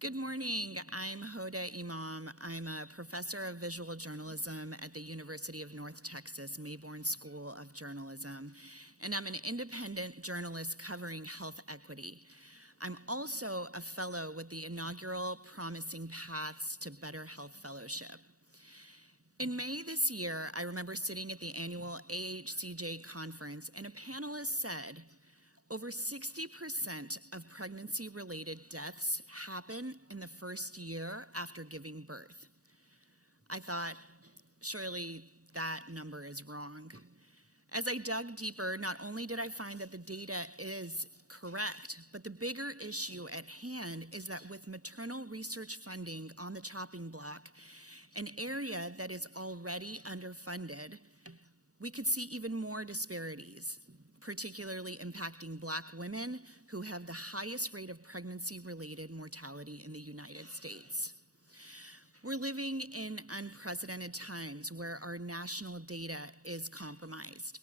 Good morning. I'm Hoda Emam. I'm a professor of visual journalism at the University of North Texas Mayborn School of Journalism, and I'm an independent journalist covering health equity. I'm also a fellow with the inaugural Promising Paths to Better Health Fellowship. In May this year, I remember sitting at the annual AHCJ conference, and a panelist said, over 60% of pregnancy-related deaths happen in the first year after giving birth. I thought, surely that number is wrong. As I dug deeper, not only did I find that the data is correct, but the bigger issue at hand is that with maternal research funding on the chopping block, an area that is already underfunded, we could see even more disparities, particularly impacting Black women who have the highest rate of pregnancy-related mortality in the United States. We're living in unprecedented times where our national data is compromised.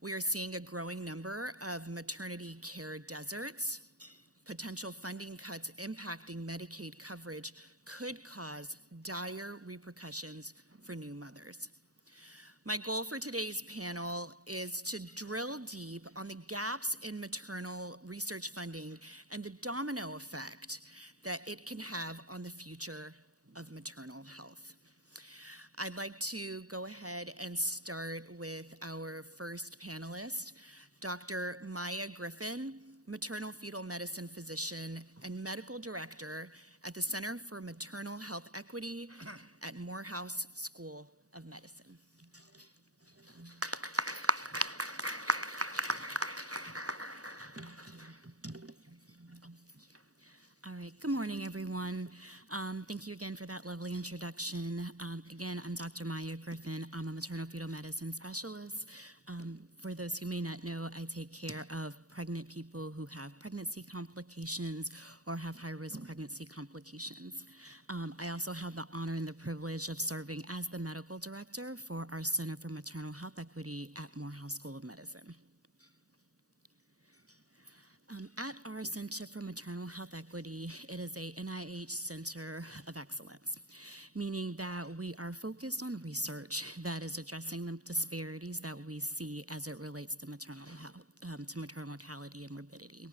We are seeing a growing number of maternity care deserts. Potential funding cuts impacting Medicaid coverage could cause dire repercussions for new mothers. My goal for today's panel is to drill deep on the gaps in maternal research funding and the domino effect that it can have on the future of maternal health. I'd like to go ahead and start with our first panelist, Dr. Myah Griffin, maternal-fetal medicine physician and medical director at the Center for Maternal Health Equity at Morehouse School of Medicine. All right, good morning, everyone. Thank you again for that lovely introduction. Again, I'm Dr. Myah Griffin. I'm a maternal-fetal medicine specialist. For those who may not know, I take care of pregnant people who have pregnancy complications or have high-risk pregnancy complications. I also have the honor and the privilege of serving as the medical director for our Center for Maternal Health Equity at Morehouse School of Medicine. At our Center for Maternal Health Equity, it is a NIH Center of Excellence, meaning that we are focused on research that is addressing the disparities that we see as it relates to maternal health, to maternal mortality and morbidity.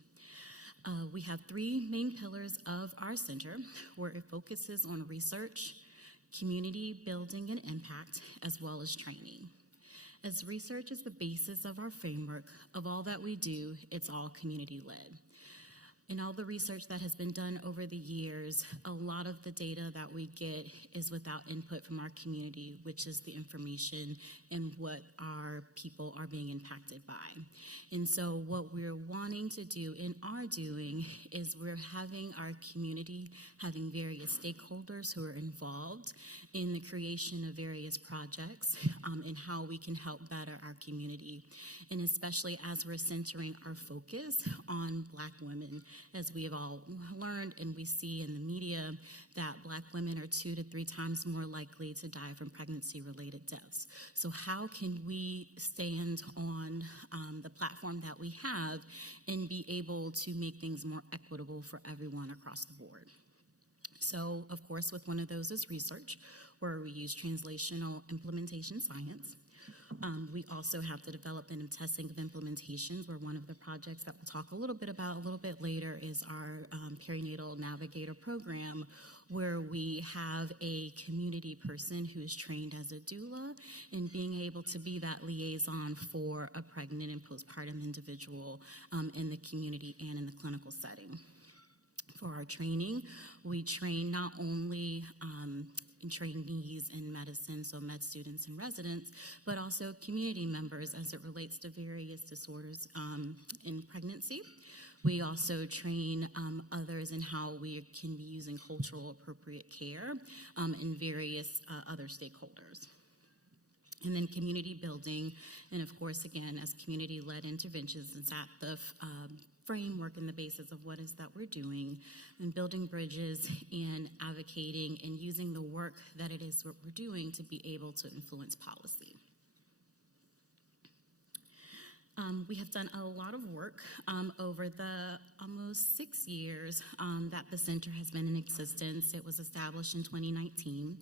We have three main pillars of our center, where it focuses on research, community building and impact, as well as training. As research is the basis of our framework, of all that we do, it's all community-led. In all the research that has been done over the years, a lot of the data that we get is without input from our community, which is the information and what our people are being impacted by. And so what we're wanting to do and are doing is we're having our community, having various stakeholders who are involved in the creation of various projects and how we can help better our community. And especially as we're centering our focus on Black women, as we have all learned and we see in the media that Black women are 2 to 3 times more likely to die from pregnancy-related deaths. So how can we stand on the platform that we have and be able to make things more equitable for everyone across the board? So, of course, with one of those is research, where we use translational implementation science. We also have the development and testing of implementations, where one of the projects that we'll talk a little bit about a little bit later is our perinatal navigator program, where we have a community person who is trained as a doula and being able to be that liaison for a pregnant and postpartum individual in the community and in the clinical setting. For our training, we train not only trainees in medicine, so med students and residents, but also community members as it relates to various disorders in pregnancy. We also train others in how we can be using cultural appropriate care and various other stakeholders. And then community building, and of course, again, as community-led interventions, it's at the framework and the basis of what is that we're doing, and building bridges and advocating and using the work that it is what we're doing to be able to influence policy. We have done a lot of work over the almost 6 years that the center has been in existence. It was established in 2019.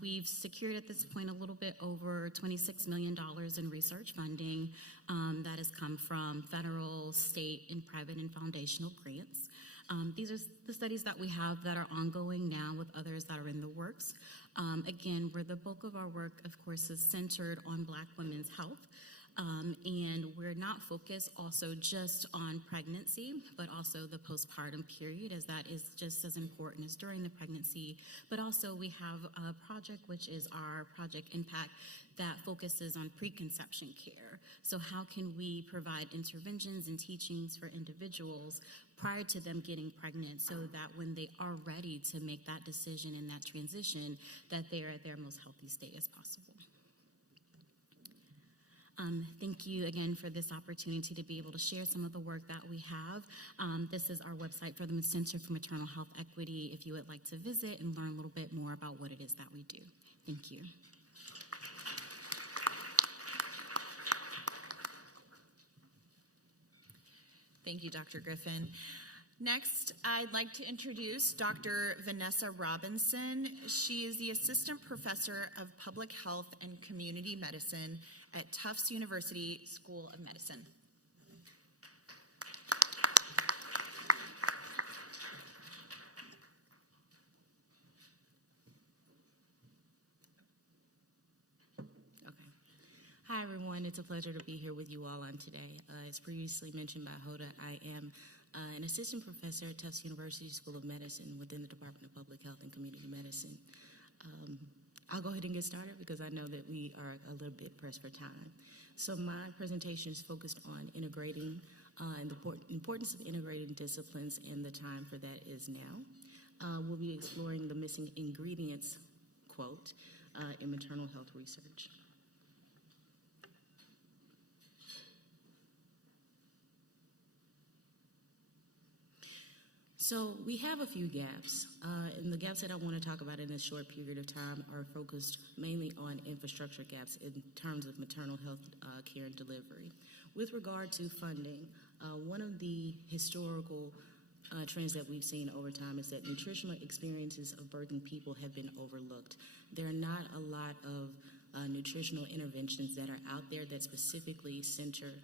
We've secured at this point a little bit over $26 million in research funding that has come from federal, state, and private and foundational grants. These are the studies that we have that are ongoing now with others that are in the works. Again, where the bulk of our work, of course, is centered on Black women's health. And we're not focused also just on pregnancy, but also the postpartum period, as that is just as important as during the pregnancy. But also we have a project, which is our Project Impact, that focuses on preconception care. So how can we provide interventions and teachings for individuals prior to them getting pregnant so that when they are ready to make that decision and that transition, that they're at their most healthy state as possible. Thank you again for this opportunity to be able to share some of the work that we have. This is our website for the Center for Maternal Health Equity if you would like to visit and learn a little bit more about what it is that we do. Thank you. Thank you, Dr. Griffin. Next, I'd like to introduce Dr. Vanessa Robinson. She is the Assistant Professor of Public Health and Community Medicine at Tufts University School of Medicine. Hi, everyone. It's a pleasure to be here with you all on today. As previously mentioned by Hoda, I am an assistant professor at Tufts University School of Medicine within the Department of Public Health and Community Medicine. I'll go ahead and get started because I know that we are a little bit pressed for time. So my presentation is focused on integrating and the importance of integrating disciplines, and the time for that is now. We'll be exploring the missing ingredients, quote, in maternal health research. So we have a few gaps, and the gaps that I want to talk about in this short period of time are focused mainly on infrastructure gaps in terms of maternal health care and delivery. With regard to funding, one of the historical trends that we've seen over time is that nutritional experiences of birthing people have been overlooked. There are not a lot of nutritional interventions that are out there that specifically center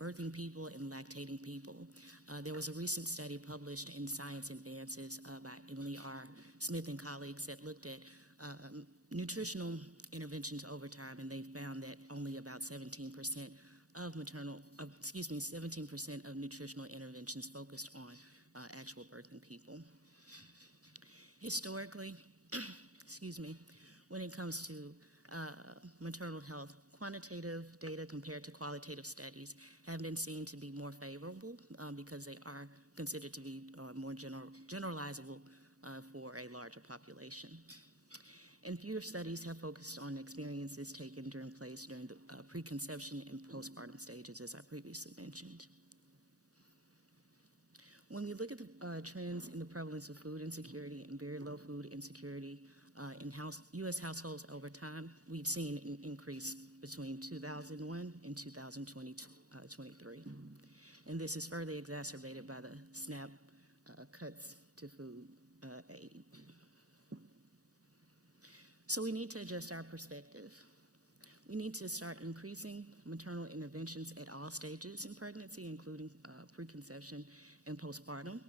birthing people and lactating people. There was a recent study published in Science Advances by Emily R. Smith and colleagues that looked at nutritional interventions over time, and they found that only about 17% of 17% of nutritional interventions focused on actual birthing people. Historically, when it comes to maternal health, quantitative data compared to qualitative studies have been seen to be more favorable because they are considered to be more generalizable for a larger population. And fewer studies have focused on experiences taken during the preconception and postpartum stages, as I previously mentioned. When we look at the trends in the prevalence of food insecurity and very low food insecurity in U.S. households over time, we've seen an increase between 2001 and 2023. And this is further exacerbated by the SNAP cuts to food aid. So we need to adjust our perspective. We need to start increasing maternal interventions at all stages in pregnancy, including preconception and postpartum.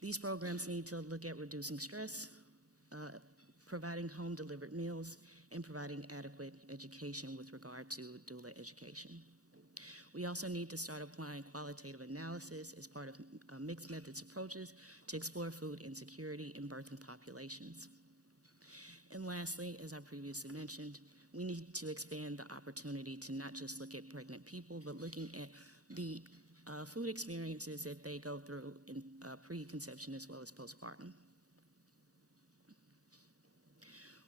These programs need to look at reducing stress, providing home-delivered meals, and providing adequate education with regard to doula education. We also need to start applying qualitative analysis as part of mixed methods approaches to explore food insecurity in birthing populations. And lastly, as I previously mentioned, we need to expand the opportunity to not just look at pregnant people, but looking at the food experiences that they go through in preconception as well as postpartum.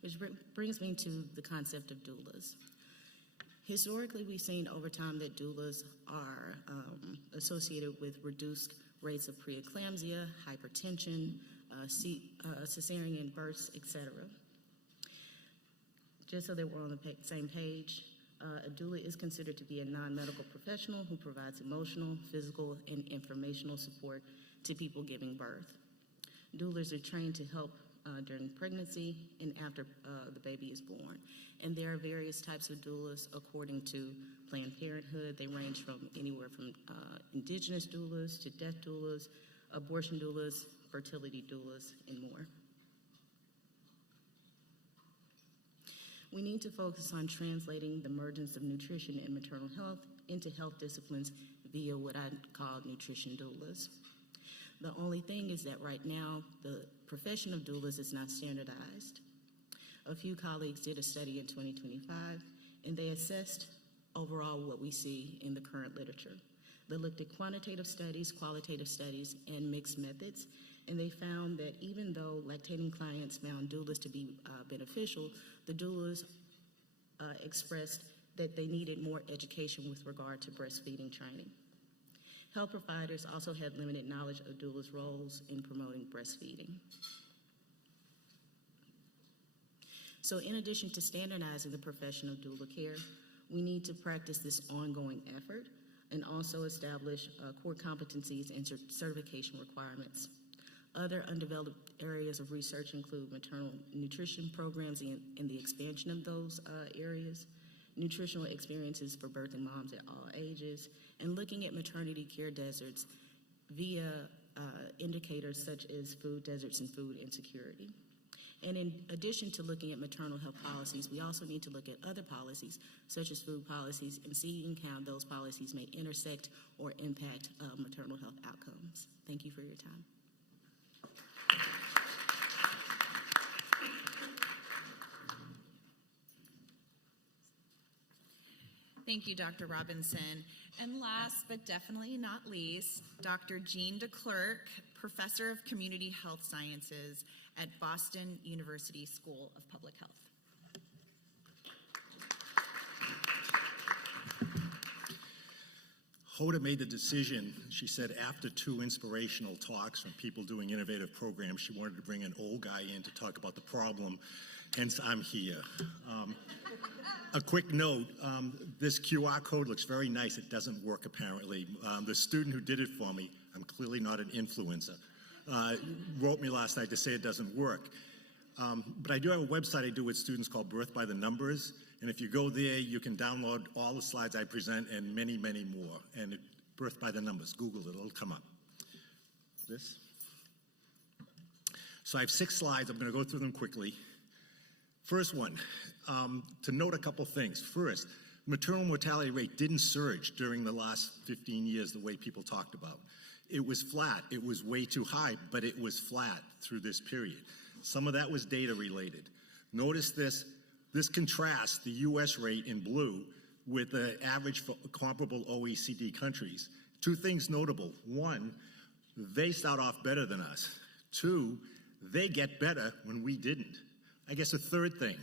Which brings me to the concept of doulas. Historically, we've seen over time that doulas are associated with reduced rates of preeclampsia, hypertension, cesarean births, etc. Just so that we're on the same page, A doula is considered to be a non-medical professional who provides emotional, physical, and informational support to people giving birth. Doulas are trained to help during pregnancy and after the baby is born. And there are various types of doulas according to Planned Parenthood. They range from anywhere from indigenous doulas to death doulas, abortion doulas, fertility doulas, and more. We need to focus on translating the emergence of nutrition and maternal health into health disciplines via what I call nutrition doulas. The only thing is that right now, the profession of doulas is not standardized. A few colleagues did a study in 2025, and they assessed overall what we see in the current literature. They looked at quantitative studies, qualitative studies, and mixed methods, and they found that even though lactating clients found doulas to be beneficial, the doulas expressed that they needed more education with regard to breastfeeding training. Health providers also had limited knowledge of doulas' roles in promoting breastfeeding. So in addition to standardizing the profession of doula care, we need to practice this ongoing effort and also establish core competencies and certification requirements. Other undeveloped areas of research include maternal nutrition programs and the expansion of those areas, nutritional experiences for birthing moms at all ages, and looking at maternity care deserts via indicators such as food deserts and food insecurity. And in addition to looking at maternal health policies, we also need to look at other policies, such as food policies, and seeing how those policies may intersect or impact maternal health outcomes. Thank you for your time. Thank you, Dr. Robinson. And last but definitely not least, Dr. Jean DeClercq, Professor of Community Health Sciences at Boston University School of Public Health. Hoda made the decision, she said, after 2 inspirational talks from people doing innovative programs, she wanted to bring an old guy in to talk about the problem, hence I'm here. A quick note, this QR code looks very nice. It doesn't work, apparently. The student who did it for me, I'm clearly not an influencer, wrote me last night to say it doesn't work. But I do have a website I do with students called Birth by the Numbers, and if you go there, you can download all the slides I present and many, many more. And Birth by the Numbers, Google it, it'll come up. This. So I have 6 slides. I'm going to go through them quickly. First one, to note a couple things. First, maternal mortality rate didn't surge during the last 15 years the way people talked about. It was flat. It was way too high, but it was flat through this period. Some of that was data related. Notice this contrasts the US rate in blue with the average for comparable OECD countries. 2 things notable. 1, they start off better than us. 2, they get better when we didn't. I guess a third thing,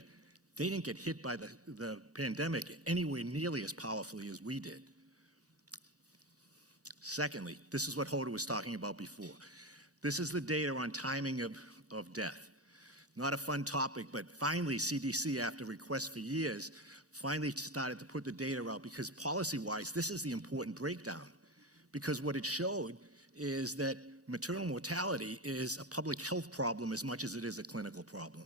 they didn't get hit by the pandemic anywhere nearly as powerfully as we did. Secondly, this is what Hoda was talking about before. This is the data on timing of death. Not a fun topic, but finally CDC, after requests for years, finally started to put the data out because policy-wise, this is the important breakdown. Because what it showed is that maternal mortality is a public health problem as much as it is a clinical problem.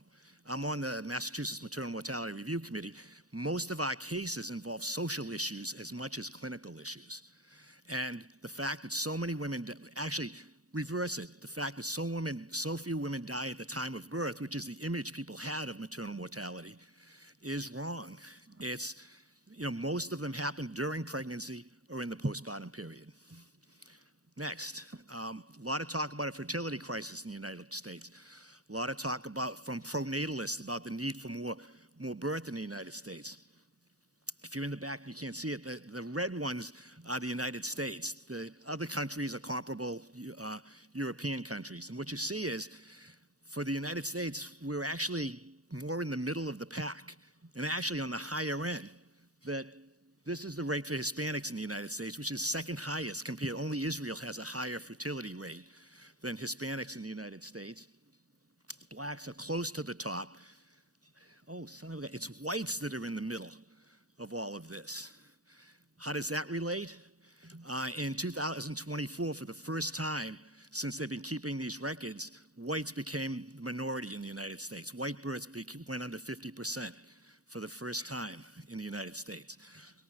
I'm on the Massachusetts Maternal Mortality Review Committee. Most of our cases involve social issues as much as clinical issues. And the fact that so many women, actually reverse it, the fact that so few women die at the time of birth, which is the image people had of maternal mortality, is wrong. It's, most of them happen during pregnancy or in the postpartum period. Next, a lot of talk about a fertility crisis in the United States. A lot of talk from pronatalists about the need for more birth in the United States. If you're in the back and you can't see it, the red ones are the United States. The other countries are comparable European countries. And what you see is, for the United States, we're actually more in the middle of the pack, and actually on the higher end. That this is the rate for Hispanics in the United States, which is second highest compared. Only Israel has a higher fertility rate than Hispanics in the United States. Blacks are close to the top. Oh, son of a gun, it's whites that are in the middle. of all of this. How does that relate? In 2024, for the first time since they've been keeping these records, whites became the minority in the United States. White births went under 50% for the first time in the United States.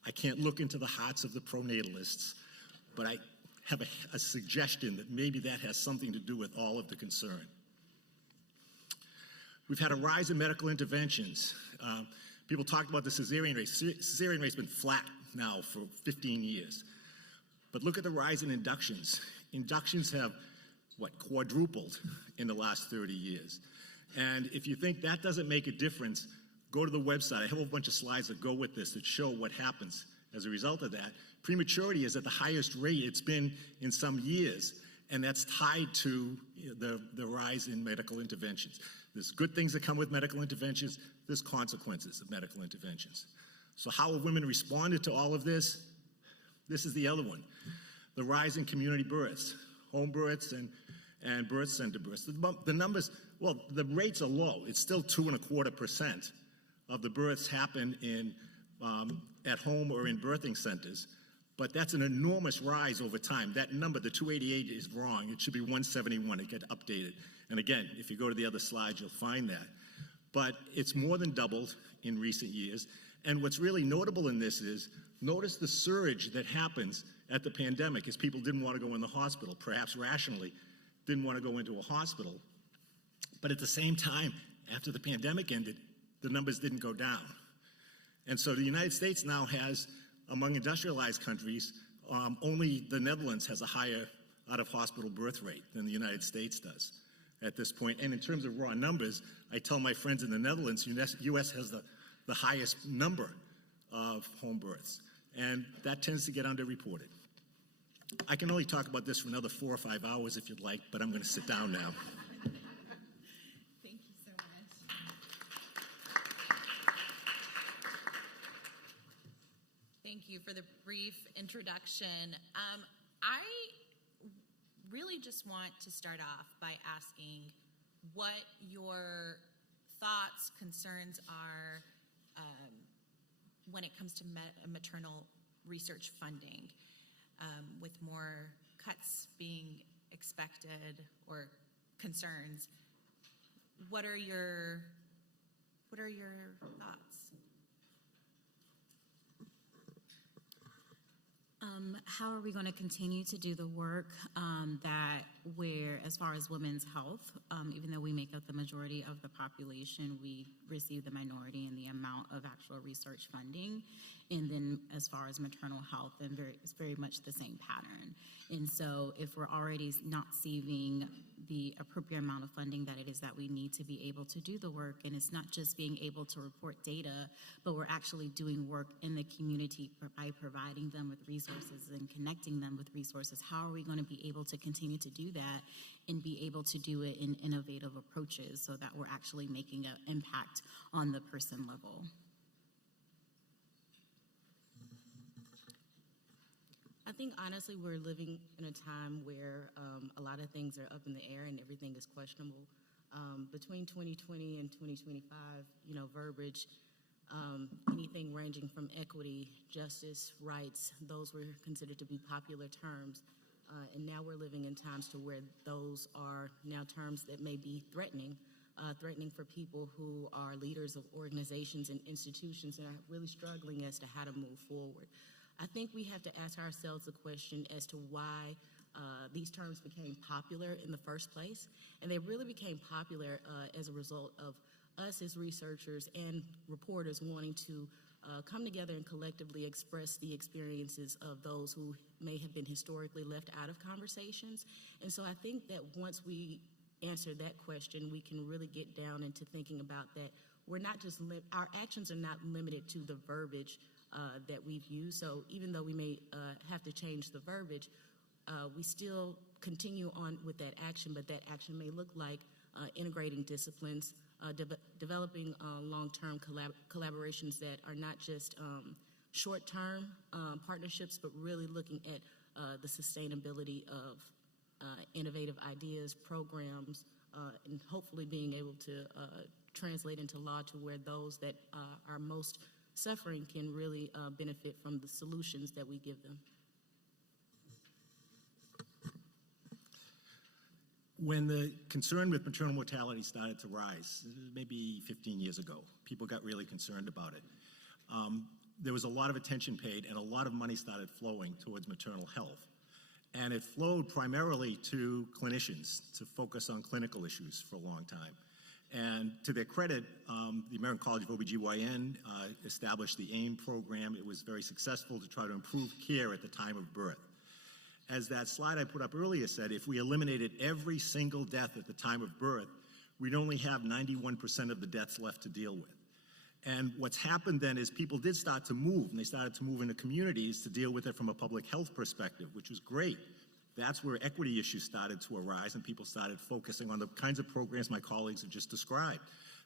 I can't look into the hearts of the pronatalists, but I have a suggestion that maybe that has something to do with all of the concern. We've had a rise in medical interventions. People talked about the cesarean rate. Cesarean rate's been flat now for 15 years. But look at the rise in inductions. Inductions have, quadrupled in the last 30 years. And if you think that doesn't make a difference, go to the website. I have a whole bunch of slides that go with this that show what happens as a result of that. Prematurity is at the highest rate it's been in some years, and that's tied to the rise in medical interventions. There's good things that come with medical interventions. There's consequences of medical interventions. So how have women responded to all of this? This is the other one. The rise in community births, home births and birth center births. The numbers, well, the rates are low. It's still 2.25% of the births happen at home or in birthing centers. But that's an enormous rise over time. That number, the 288, is wrong. It should be 171. It got updated. And again, if you go to the other slide, you'll find that. But it's more than doubled in recent years. And what's really notable in this is, notice the surge that happens at the pandemic as people didn't want to go in the hospital, perhaps rationally didn't want to go into a hospital. But at the same time, after the pandemic ended, the numbers didn't go down. And so the United States now has, among industrialized countries, only the Netherlands has a higher out-of-hospital birth rate than the United States does at this point. And in terms of raw numbers, I tell my friends in the Netherlands, U.S. has the highest number of home births, and that tends to get underreported. I can only talk about this for another 4 or 5 hours if you'd like, but I'm going to sit down now. Thank you so much. Thank you for the brief introduction. I really just want to start off by asking what your thoughts, concerns are when it comes to maternal research funding, with more cuts being expected or concerns. What are your thoughts? How are we going to continue to do the work that where, as far as women's health, even though we make up the majority of the population, we receive the minority in the amount of actual research funding. And then as far as maternal health, it's very much the same pattern. And so if we're already not receiving the appropriate amount of funding that it is that we need to be able to do the work, and it's not just being able to report data, but we're actually doing work in the community by providing them with resources and connecting them with resources. How are we going to be able to continue to do that and be able to do it in innovative approaches so that we're actually making an impact on the person level? I think, honestly, we're living in a time where a lot of things are up in the air and everything is questionable. Between 2020 and 2025, verbiage, anything ranging from equity, justice, rights, those were considered to be popular terms. And now we're living in times to where those are now terms that may be threatening for people who are leaders of organizations and institutions and are really struggling as to how to move forward. I think we have to ask ourselves a question as to why these terms became popular in the first place. And they really became popular as a result of us as researchers and reporters wanting to come together and collectively express the experiences of those who may have been historically left out of conversations. And so I think that once we answer that question, we can really get down into thinking about that. We're not just, our actions are not limited to the verbiage that we've used. So even though we may have to change the verbiage, we still continue on with that action, but that action may look like integrating disciplines, developing long-term collaborations that are not just short-term partnerships, but really looking at the sustainability of innovative ideas, programs, and hopefully being able to translate into law to where those that are most suffering can really benefit from the solutions that we give them. When the concern with maternal mortality started to rise, maybe 15 years ago, people got really concerned about it. There was a lot of attention paid and a lot of money started flowing towards maternal health. And it flowed primarily to clinicians to focus on clinical issues for a long time. And to their credit, the American College of OBGYN established the AIM program. It was very successful to try to improve care at the time of birth. As that slide I put up earlier said, if we eliminated every single death at the time of birth, we'd only have 91% of the deaths left to deal with. And what's happened then is people did start to move, and they started to move into communities to deal with it from a public health perspective, which was great. That's where equity issues started to arise, and people started focusing on the kinds of programs my colleagues have just described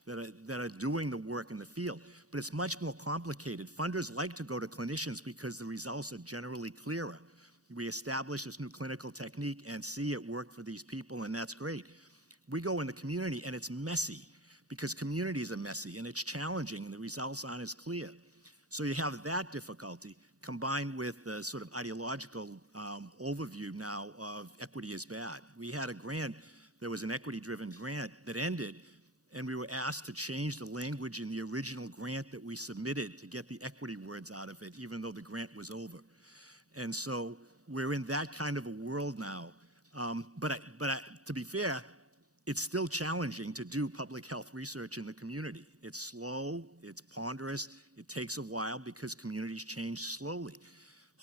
that are doing the work in the field. But it's much more complicated. Funders like to go to clinicians because the results are generally clearer. We establish this new clinical technique and see it work for these people, and that's great. We go in the community, and it's messy because communities are messy, and it's challenging, and the results aren't as clear. So you have that difficulty combined with the sort of ideological overview now of equity is bad. We had a grant, there was an equity-driven grant that ended, and we were asked to change the language in the original grant that we submitted to get the equity words out of it, even though the grant was over. And so we're in that kind of a world now. But to be fair, it's still challenging to do public health research in the community. It's slow, it's ponderous, it takes a while because communities change slowly.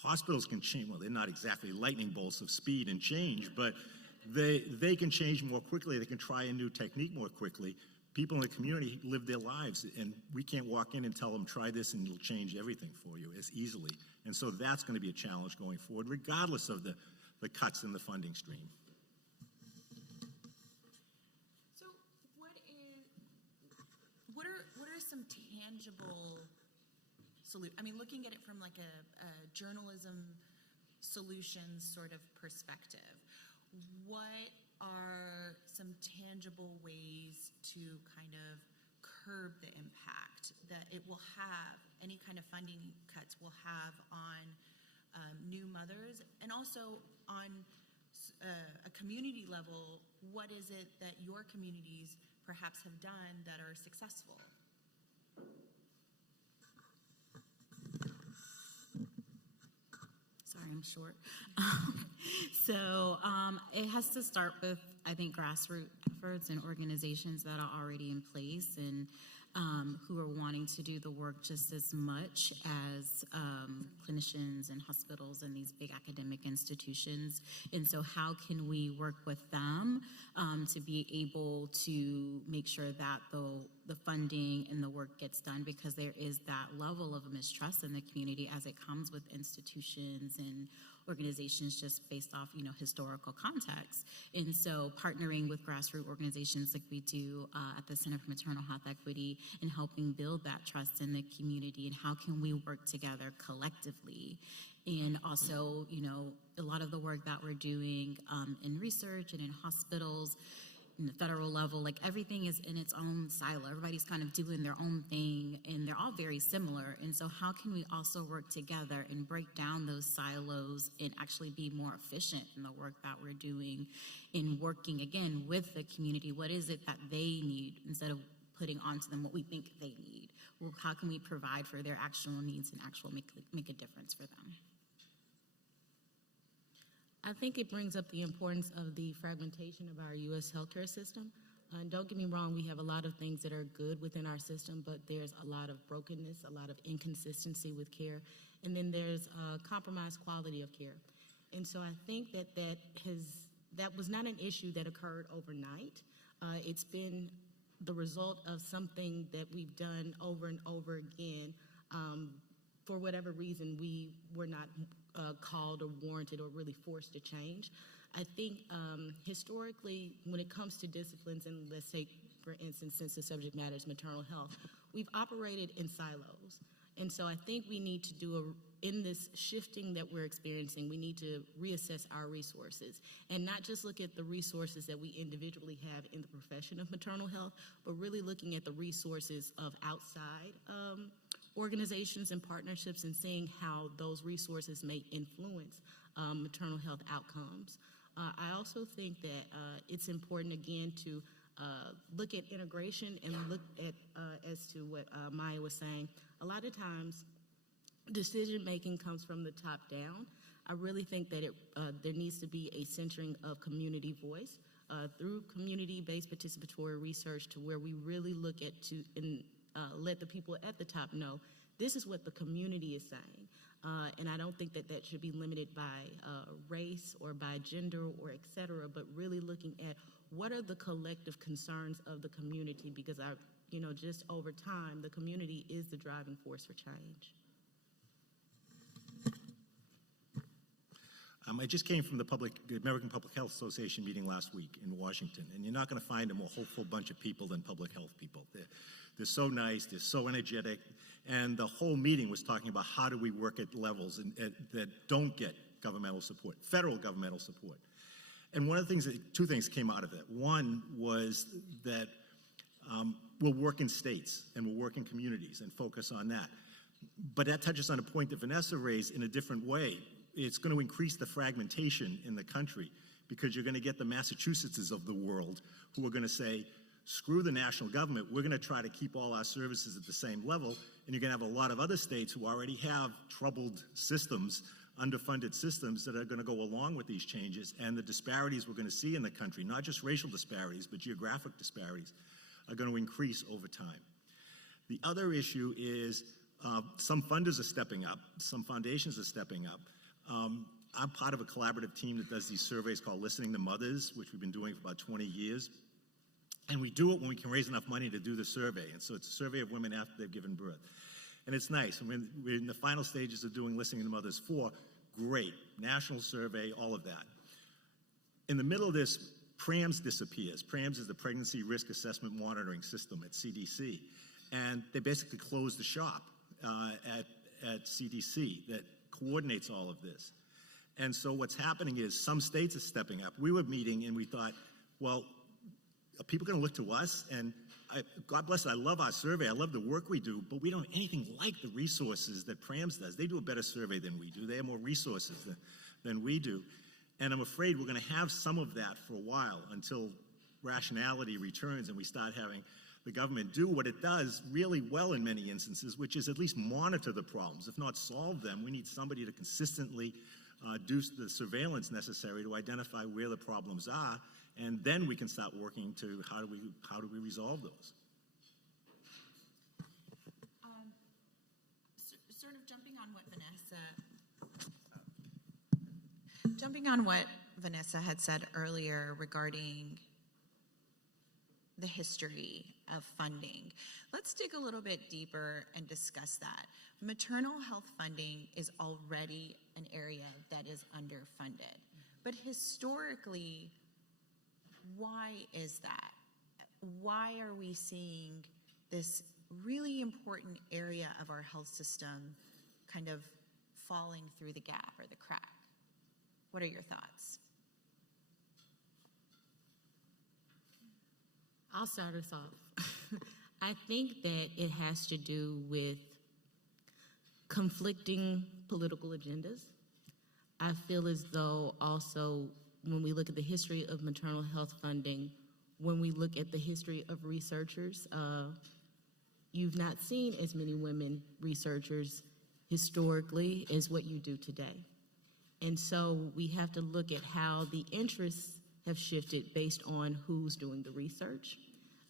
Hospitals can change, well, they're not exactly lightning bolts of speed and change, but they can change more quickly, they can try a new technique more quickly. People in the community live their lives, and we can't walk in and tell them, try this and it'll change everything for you as easily. And so that's going to be a challenge going forward, regardless of the cuts in the funding stream. So what are some tangible solutions? I mean, looking at it from like a journalism solutions sort of perspective, what are some tangible ways to kind of curb the impact that it will have, any kind of funding cuts will have on new mothers, and also on a community level, what is it that your communities perhaps have done that are successful? Sorry, I'm short. So it has to start with, I think, grassroots efforts and organizations that are already in place and who are wanting to do the work just as much as clinicians and hospitals and these big academic institutions. And so how can we work with them to be able to make sure that the funding and the work gets done, because there is that level of mistrust in the community as it comes with institutions and organizations just based off, historical context. And so partnering with grassroots organizations like we do at the Center for Maternal Health Equity and helping build that trust in the community, and how can we work together collectively. And also, a lot of the work that we're doing in research and in hospitals, in the federal level, like everything is in its own silo. Everybody's kind of doing their own thing, and they're all very similar. And so how can we also work together and break down those silos and actually be more efficient in the work that we're doing, in working, again, with the community? What is it that they need instead of putting onto them what we think they need? Well, how can we provide for their actual needs and actually make a difference for them? I think it brings up the importance of the fragmentation of our U.S. healthcare system. And don't get me wrong, we have a lot of things that are good within our system, but there's a lot of brokenness, a lot of inconsistency with care, and then there's compromised quality of care. And so I think that was not an issue that occurred overnight. It's been the result of something that we've done over and over again. For whatever reason, we were not called or warranted or really forced to change. I think historically, when it comes to disciplines, and let's take, for instance, since the subject matter is maternal health, we've operated in silos. And so I think we need to in this shifting that we're experiencing, we need to reassess our resources and not just look at the resources that we individually have in the profession of maternal health, but really looking at the resources of outside organizations and partnerships and seeing how those resources may influence maternal health outcomes. I also think that it's important, again, to look at integration and look at, as to what Myah was saying, a lot of times decision-making comes from the top down. I really think that there needs to be a centering of community voice through community-based participatory research to where we really look at and let the people at the top know this is what the community is saying. And I don't think that that should be limited by race or by gender or et cetera, but really looking at what are the collective concerns of the community, because just over time, the community is the driving force for change. I just came from the American Public Health Association meeting last week in Washington, and you're not going to find a more hopeful bunch of people than public health people. They're so nice, they're so energetic, and the whole meeting was talking about how do we work at levels that don't get governmental support, federal governmental support. And one of the things, two things came out of it. One was that we'll work in states and we'll work in communities and focus on that. But that touches on a point that Vanessa raised in a different way. It's going to increase the fragmentation in the country because you're going to get the Massachusettses of the world who are going to say, screw the national government, we're going to try to keep all our services at the same level, and you're going to have a lot of other states who already have troubled systems, underfunded systems that are going to go along with these changes, and the disparities we're going to see in the country, not just racial disparities, but geographic disparities, are going to increase over time. The other issue is some funders are stepping up, some foundations are stepping up. I'm part of a collaborative team that does these surveys called Listening to Mothers, which we've been doing for about 20 years. And we do it when we can raise enough money to do the survey. And so it's a survey of women after they've given birth. And it's nice. And we're in the final stages of doing Listening to Mothers 4. Great. National survey, all of that. In the middle of this, PRAMS disappears. PRAMS is the Pregnancy Risk Assessment Monitoring System at CDC. And they basically closed the shop at CDC that coordinates all of this. And so what's happening is some states are stepping up. We were meeting and we thought, well, are people going to look to us? And God bless it, I love our survey. I love the work we do, but we don't have anything like the resources that PRAMS does. They do a better survey than we do. They have more resources than we do. And I'm afraid we're going to have some of that for a while until rationality returns and we start having the government do what it does really well in many instances, which is at least monitor the problems, if not solve them. We need somebody to consistently do the surveillance necessary to identify where the problems are, and then we can start working to how do we resolve those. Sort of jumping on what Vanessa had said earlier regarding the history of funding. Let's dig a little bit deeper and discuss that. Maternal health funding is already an area that is underfunded. But historically, why is that? Why are we seeing this really important area of our health system kind of falling through the gap or the crack? What are your thoughts? I'll start us off. I think that it has to do with conflicting political agendas. I feel as though also when we look at the history of maternal health funding, when we look at the history of researchers, you've not seen as many women researchers historically as what you do today. And so we have to look at how the interests have shifted based on who's doing the research.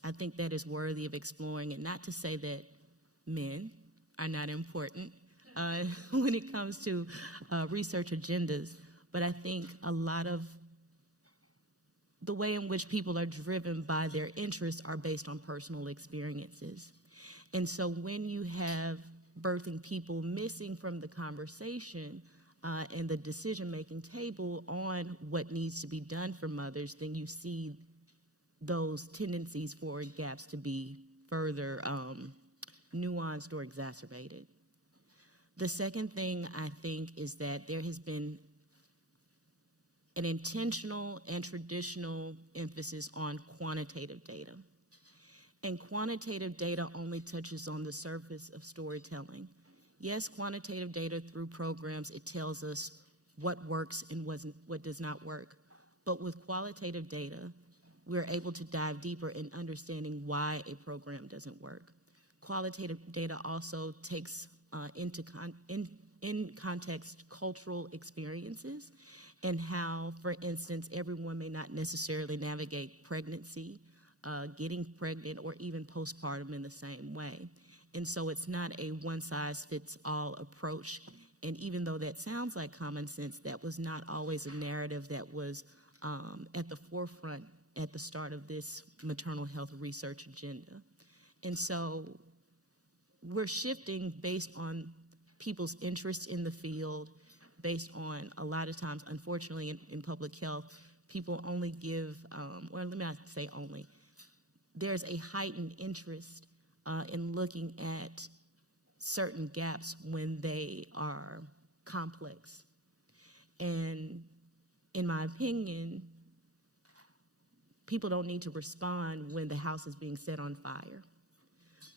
I think that is worthy of exploring, and not to say that men are not important when it comes to research agendas, but I think a lot of the way in which people are driven by their interests are based on personal experiences. And so when you have birthing people missing from the conversation and the decision-making table on what needs to be done for mothers, then you see those tendencies for gaps to be further nuanced or exacerbated. The second thing I think is that there has been an intentional and traditional emphasis on quantitative data. And quantitative data only touches on the surface of storytelling. Yes, quantitative data through programs, it tells us what works and what does not work. But with qualitative data, we're able to dive deeper in understanding why a program doesn't work. Qualitative data also takes in context cultural experiences and how, for instance, everyone may not necessarily navigate pregnancy, getting pregnant, or even postpartum in the same way. And so it's not a one-size-fits-all approach. And even though that sounds like common sense, that was not always a narrative that was at the forefront at the start of this maternal health research agenda. And so we're shifting based on people's interest in the field, based on a lot of times, unfortunately, in public health, people only give, or let me not say only, there's a heightened interest in looking at certain gaps when they are complex. And in my opinion, people don't need to respond when the house is being set on fire.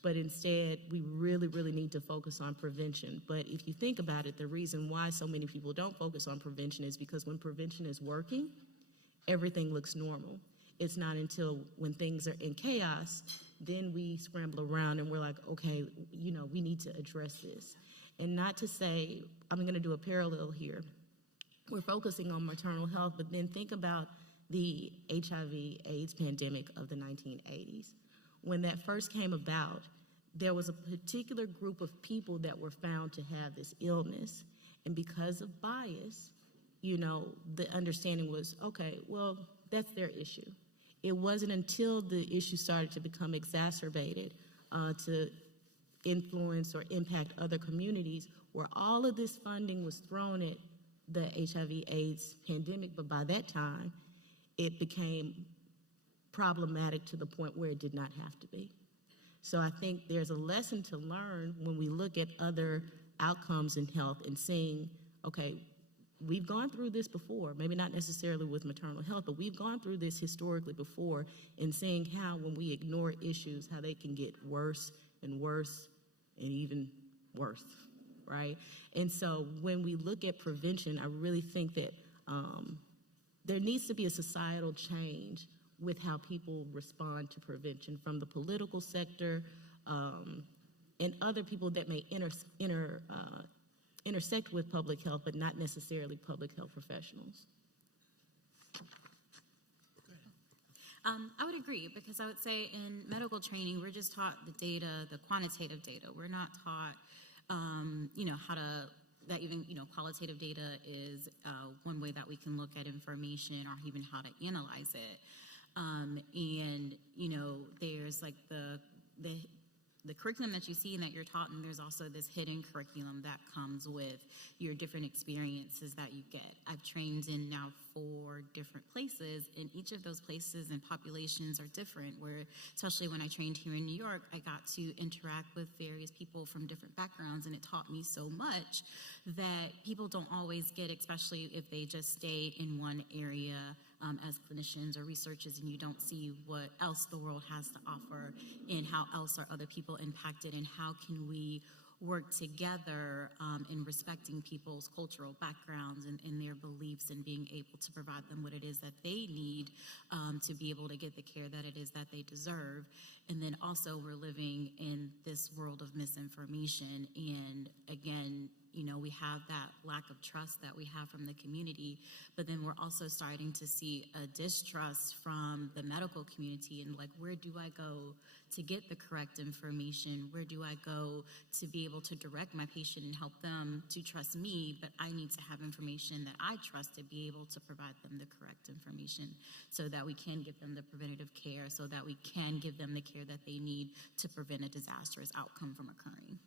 But instead, we really, really need to focus on prevention. But if you think about it, the reason why so many people don't focus on prevention is because when prevention is working, everything looks normal. It's not until when things are in chaos, then we scramble around and we're like, okay, you know, we need to address this. And not to say, I'm going to do a parallel here. We're focusing on maternal health, but then think about the HIV/AIDS pandemic of the 1980s. When that first came about, there was a particular group of people that were found to have this illness. And because of bias, you know, the understanding was, okay, well, that's their issue. It wasn't until the issue started to become exacerbated to influence or impact other communities where all of this funding was thrown at the HIV/AIDS pandemic, but by that time, it became problematic to the point where it did not have to be. So I think there's a lesson to learn when we look at other outcomes in health and seeing, okay, we've gone through this before, maybe not necessarily with maternal health, but we've gone through this historically before, and seeing how when we ignore issues, how they can get worse and worse and even worse, right? And so when we look at prevention, I really think that there needs to be a societal change with how people respond to prevention, from the political sector and other people that may intersect with public health, but not necessarily public health professionals. I would agree, because I would say in medical training, we're just taught the data, the quantitative data. We're not taught, you know, how to, that even, you know, qualitative data is one way that we can look at information, or even how to analyze it. And, you know, there's like the curriculum that you see and that you're taught, and there's also this hidden curriculum that comes with your different experiences that you get. I've trained in now 4 different places, and each of those places and populations are different, where, especially when I trained here in New York, I got to interact with various people from different backgrounds, and it taught me so much that people don't always get, especially if they just stay in one area as clinicians or researchers, and you don't see what else the world has to offer, and how else are other people impacted, and how can we work together in respecting people's cultural backgrounds and their beliefs, and being able to provide them what it is that they need to be able to get the care that it is that they deserve. And then also, we're living in this world of misinformation, and again, you know, we have that lack of trust that we have from the community, but then we're also starting to see a distrust from the medical community, and like, where do I go to get the correct information? Where do I go to be able to direct my patient and help them to trust me? But I need to have information that I trust to be able to provide them the correct information, so that we can give them the preventative care, so that we can give them the care that they need to prevent a disastrous outcome from occurring.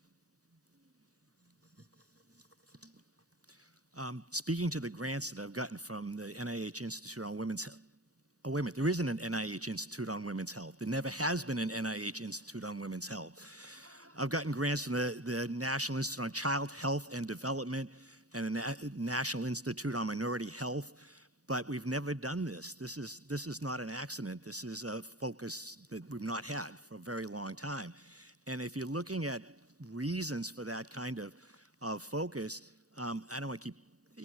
Speaking to the grants that I've gotten from the NIH Institute on Women's Health. Oh, wait a minute, there isn't an NIH Institute on Women's Health. There never has been an NIH Institute on Women's Health. I've gotten grants from the National Institute on Child Health and Development and the National Institute on Minority Health. But we've never done this. This is not an accident. This is a focus that we've not had for a very long time. And if you're looking at reasons for that kind of focus, I don't want to keep,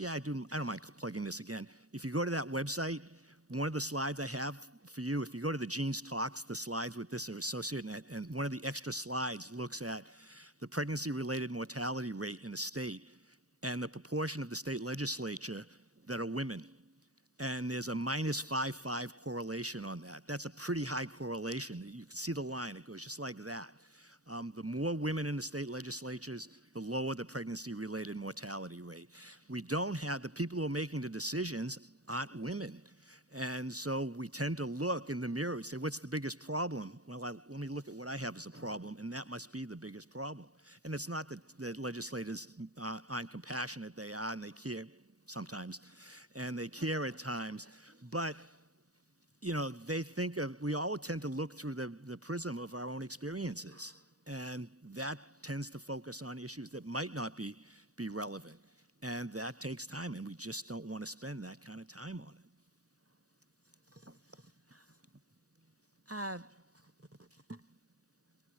I don't mind plugging this again. If you go to that website, one of the slides I have for you, if you go to the Gene's Talks, the slides with this are associated, and one of the extra slides looks at the pregnancy-related mortality rate in the state and the proportion of the state legislature that are women. And there's a -5.5 correlation on that. That's a pretty high correlation. You can see the line. It goes just like that. The more women in the state legislatures, the lower the pregnancy-related mortality rate. We don't have, the people who are making the decisions aren't women. And so we tend to look in the mirror and say, what's the biggest problem? Well, let me look at what I have as a problem, and that must be the biggest problem. And it's not that the legislators aren't compassionate. They are, and they care sometimes. And they care at times. But, you know, they think of, we all tend to look through the prism of our own experiences. And that tends to focus on issues that might not be relevant. And that takes time, and we just don't want to spend that kind of time on it.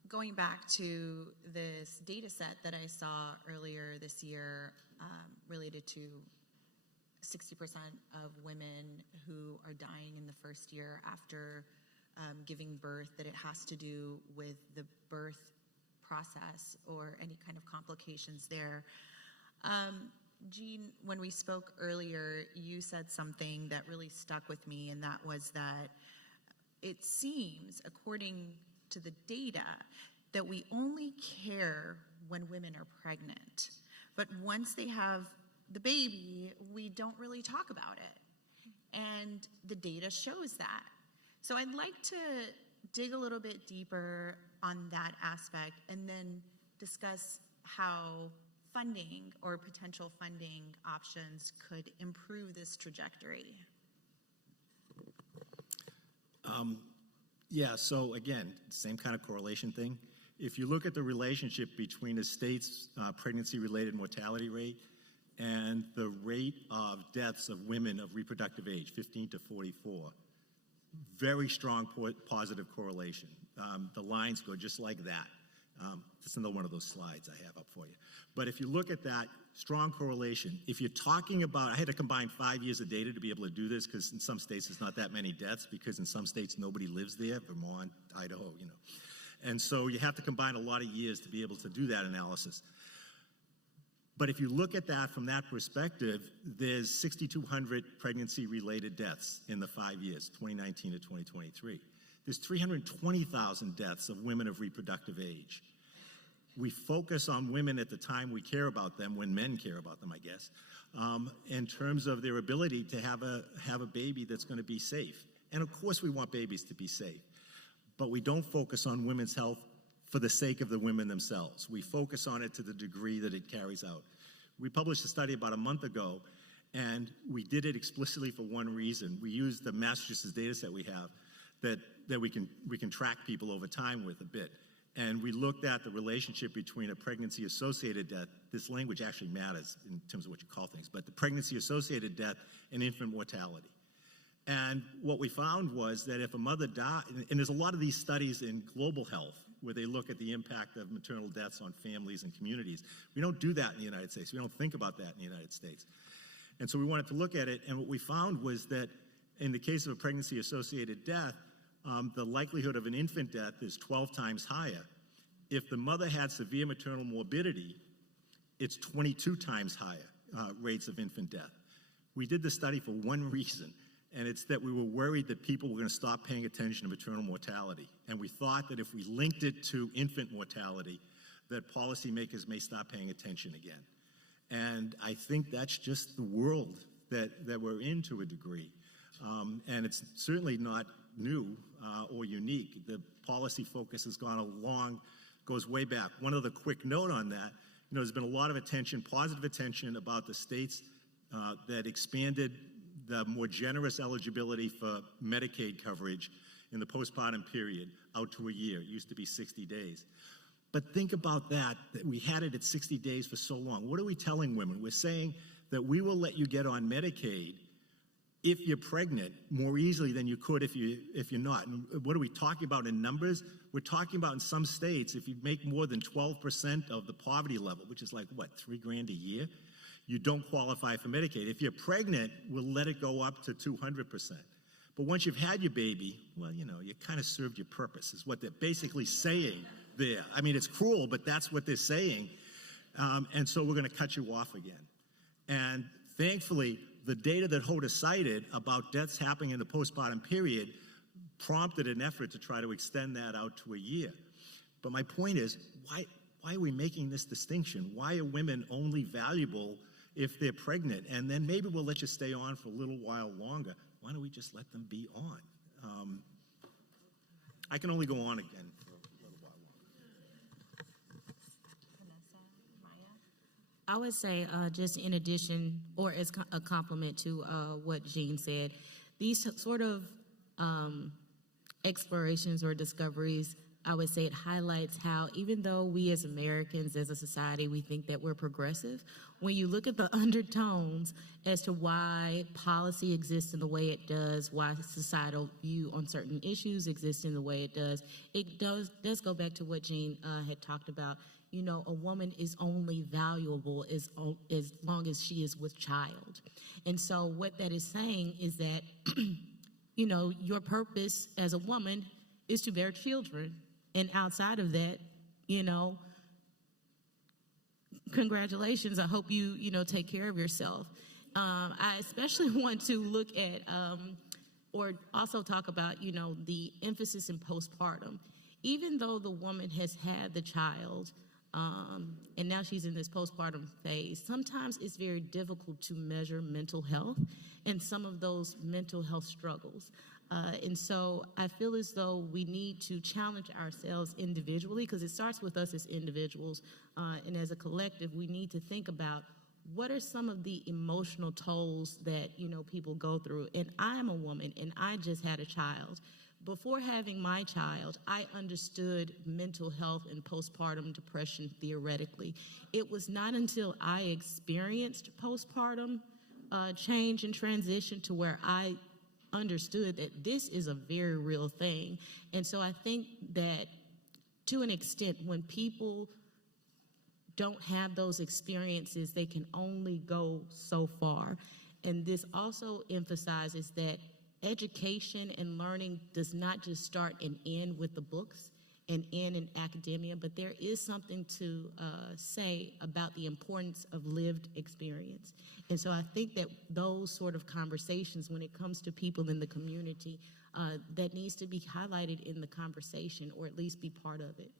Going back to this data set that I saw earlier this year related to 60% of women who are dying in the first year after giving birth, that it has to do with the birth process or any kind of complications there. Jean, when we spoke earlier, you said something that really stuck with me, and that was that it seems, according to the data, that we only care when women are pregnant. But once they have the baby, we don't really talk about it. And the data shows that. So I'd like to dig a little bit deeper on that aspect and then discuss how funding or potential funding options could improve this trajectory. Yeah, so again, same kind of correlation thing. If you look at the relationship between the state's pregnancy-related mortality rate and the rate of deaths of women of reproductive age, 15 to 44, very strong positive correlation. The lines go just like that. It's another one of those slides I have up for you. But if you look at that, strong correlation. If you're talking about, I had to combine 5 years of data to be able to do this because in some states there's not that many deaths because in some states nobody lives there, Vermont, Idaho, you know. And so you have to combine a lot of years to be able to do that analysis. But if you look at that from that perspective, there's 6,200 pregnancy-related deaths in the 5 years, 2019 to 2023. There's 320,000 deaths of women of reproductive age. We focus on women at the time we care about them, when men care about them, I guess, in terms of their ability to have a baby that's going to be safe. And of course we want babies to be safe, but we don't focus on women's health for the sake of the women themselves. We focus on it to the degree that it carries out. We published a study about a month ago, and we did it explicitly for one reason. We used the Massachusetts data set we have that we can track people over time with a bit. And we looked at the relationship between a pregnancy-associated death. This language actually matters in terms of what you call things, but the pregnancy-associated death and infant mortality. And what we found was that if a mother died, and there's a lot of these studies in global health where they look at the impact of maternal deaths on families and communities. We don't do that in the United States. We don't think about that in the United States. And so we wanted to look at it, and what we found was that in the case of a pregnancy-associated death, the likelihood of an infant death is 12 times higher. If the mother had severe maternal morbidity, it's 22 times higher rates of infant death. We did this study for one reason, and it's that we were worried that people were going to stop paying attention to maternal mortality. And we thought that if we linked it to infant mortality, that policymakers may stop paying attention again. And I think that's just the world that we're in to a degree. And it's certainly not new or unique. The policy focus has gone along, goes way back. One other quick note on that, you know, there's been a lot of attention, positive attention about the states that expanded the more generous eligibility for Medicaid coverage in the postpartum period out to a year. It used to be 60 days. But think about that we had it at 60 days for so long. What are we telling women? We're saying that we will let you get on Medicaid if you're pregnant more easily than you could if you're not. And what are we talking about in numbers? We're talking about in some states, if you make more than 12% of the poverty level, which is like, what, $3,000 a year, you don't qualify for Medicaid. If you're pregnant, we'll let it go up to 200%. But once you've had your baby, well, you kind of served your purpose, is what they're basically saying there. I mean, it's cruel, but that's what they're saying. And so we're going to cut you off again. And thankfully, the data that Hoda cited about deaths happening in the postpartum period prompted an effort to try to extend that out to a year. But my point is, why are we making this distinction? Why are women only valuable if they're pregnant? And then maybe we'll let you stay on for a little while longer. Why don't we just let them be on? I can only go on again for a little while longer. I would say just in addition, or as a complement to what Jean said, these sort of explorations or discoveries, I would say it highlights how even though we as Americans, as a society, we think that we're progressive, when you look at the undertones as to why policy exists in the way it does, why societal view on certain issues exists in the way it does go back to what Jean had talked about. A woman is only valuable as long as she is with child. And so what that is saying is that, your purpose as a woman is to bear children. And outside of that, congratulations. I hope you, take care of yourself. I especially want to look at or also talk about, the emphasis in postpartum. Even though the woman has had the child, and now she's in this postpartum phase, sometimes it's very difficult to measure mental health and some of those mental health struggles. And so I feel as though we need to challenge ourselves individually, because it starts with us as individuals, and as a collective, we need to think about what are some of the emotional tolls that, people go through. And I'm a woman, and I just had a child. Before having my child, I understood mental health and postpartum depression theoretically. It was not until I experienced postpartum change and transition to where I understood that this is a very real thing. And so I think that to an extent, when people don't have those experiences, they can only go so far. And this also emphasizes that education and learning does not just start and end with the books and end in academia, but there is something to say about the importance of lived experience. And so I think that those sort of conversations, when it comes to people in the community, that needs to be highlighted in the conversation, or at least be part of it.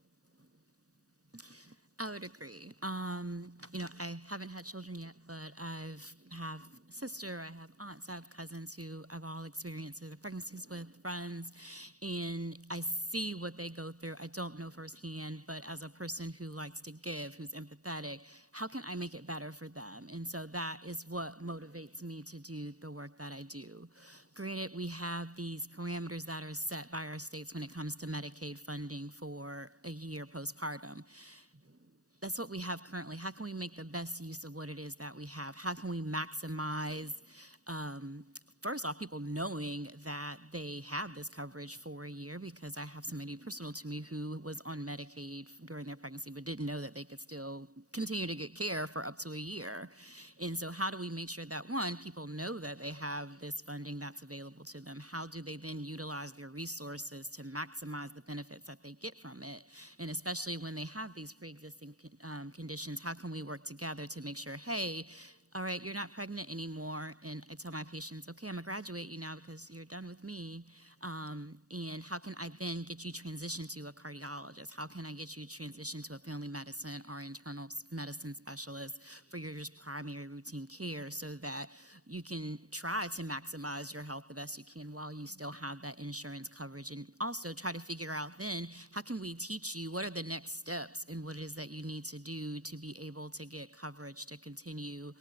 I would agree. I haven't had children yet, but I have a sister, I have aunts, I have cousins who I've all experienced the pregnancies with, friends, and I see what they go through. I don't know firsthand, but as a person who likes to give, who's empathetic, how can I make it better for them? And so that is what motivates me to do the work that I do. Granted, we have these parameters that are set by our states when it comes to Medicaid funding for a year postpartum. That's what we have currently. How can we make the best use of what it is that we have? How can we maximize, first off, people knowing that they have this coverage for a year, because I have somebody personal to me who was on Medicaid during their pregnancy but didn't know that they could still continue to get care for up to a year. And so how do we make sure that, one, people know that they have this funding that's available to them? How do they then utilize their resources to maximize the benefits that they get from it? And especially when they have these pre-existing conditions, how can we work together to make sure, hey, all right, you're not pregnant anymore, and I tell my patients, okay, I'm gonna graduate you now because you're done with me, and how can I then get you transitioned to a cardiologist? How can I get you transitioned to a family medicine or internal medicine specialist for your just primary routine care, so that you can try to maximize your health the best you can while you still have that insurance coverage, and also try to figure out then, how can we teach you what are the next steps and what it is that you need to do to be able to get coverage to continue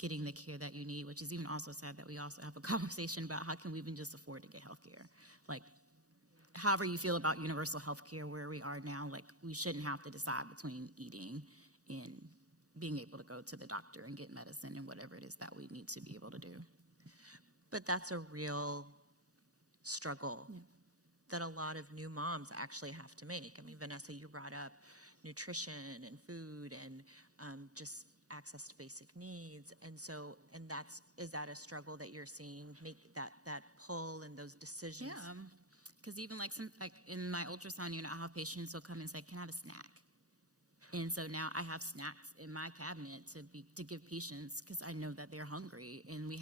getting the care that you need, which is even also sad that we also have a conversation about how can we even just afford to get health care. Like, however you feel about universal health care where we are now, like, we shouldn't have to decide between eating and being able to go to the doctor and get medicine and whatever it is that we need to be able to do. But that's a real struggle that a lot of new moms actually have to make. I mean, Vanessa, you brought up nutrition and food and just access to basic needs. And so, is that a struggle that you're seeing, make that pull and those decisions? Yeah, because even like in my ultrasound unit, I have patients will come and say, "Can I have a snack?" And so now I have snacks in my cabinet to give patients because I know that they're hungry. And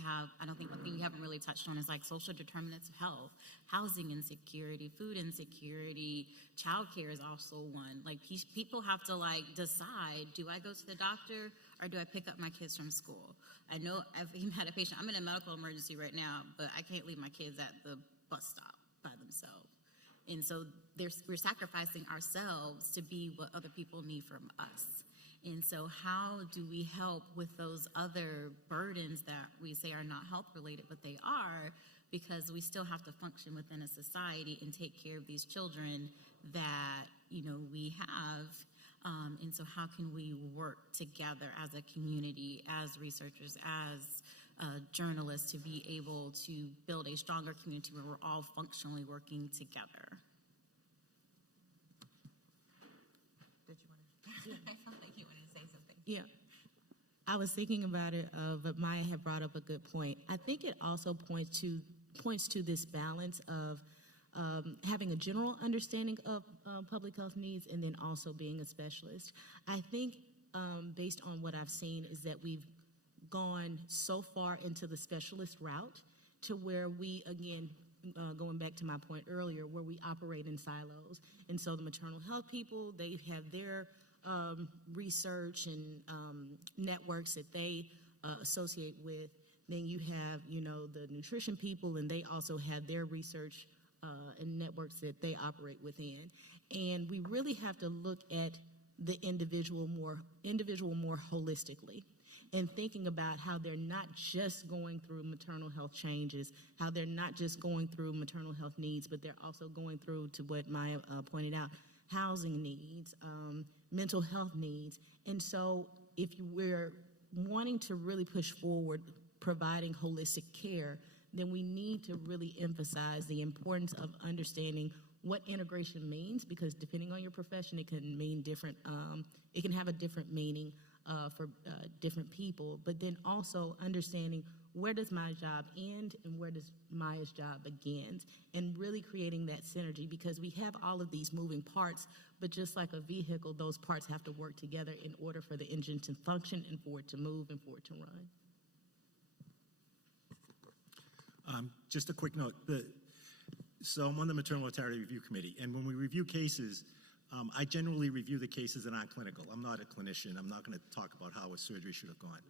I don't think one thing we haven't really touched on is like social determinants of health, housing insecurity, food insecurity, childcare is also one. Like people have to like decide, do I go to the doctor or do I pick up my kids from school? I know I've even had a patient, I'm in a medical emergency right now, but I can't leave my kids at the bus stop by themselves. And so we're sacrificing ourselves to be what other people need from us. And so how do we help with those other burdens that we say are not health related, but they are, because we still have to function within a society and take care of these children that, we have. And so how can we work together as a community, as researchers, as journalists, to be able to build a stronger community where we're all functionally working together? Did you want to? I felt like you wanted to say something. Yeah. I was thinking about it, but Myah had brought up a good point. I think it also points to this balance of having a general understanding of public health needs and then also being a specialist. I think based on what I've seen is that we've gone so far into the specialist route to where we, again, going back to my point earlier, where we operate in silos. And so the maternal health people, they have their research and networks that they associate with. Then you have, the nutrition people, and they also have their research and networks that they operate within. And we really have to look at the individual more holistically, and thinking about how they're not just going through maternal health changes, how they're not just going through maternal health needs, but they're also going through, to what Myah pointed out, housing needs, mental health needs. And so if we're wanting to really push forward providing holistic care, then we need to really emphasize the importance of understanding what integration means, because depending on your profession, it can mean different, it can have a different meaning for different people, but then also understanding where does my job end and where does Myah's job begin, and really creating that synergy, because we have all of these moving parts, but just like a vehicle, those parts have to work together in order for the engine to function and for it to move and for it to run. Just a quick note. So I'm on the Maternal Mortality Review Committee, and when we review cases, I generally review the cases that aren't clinical. I'm not a clinician. I'm not going to talk about how a surgery should have gone.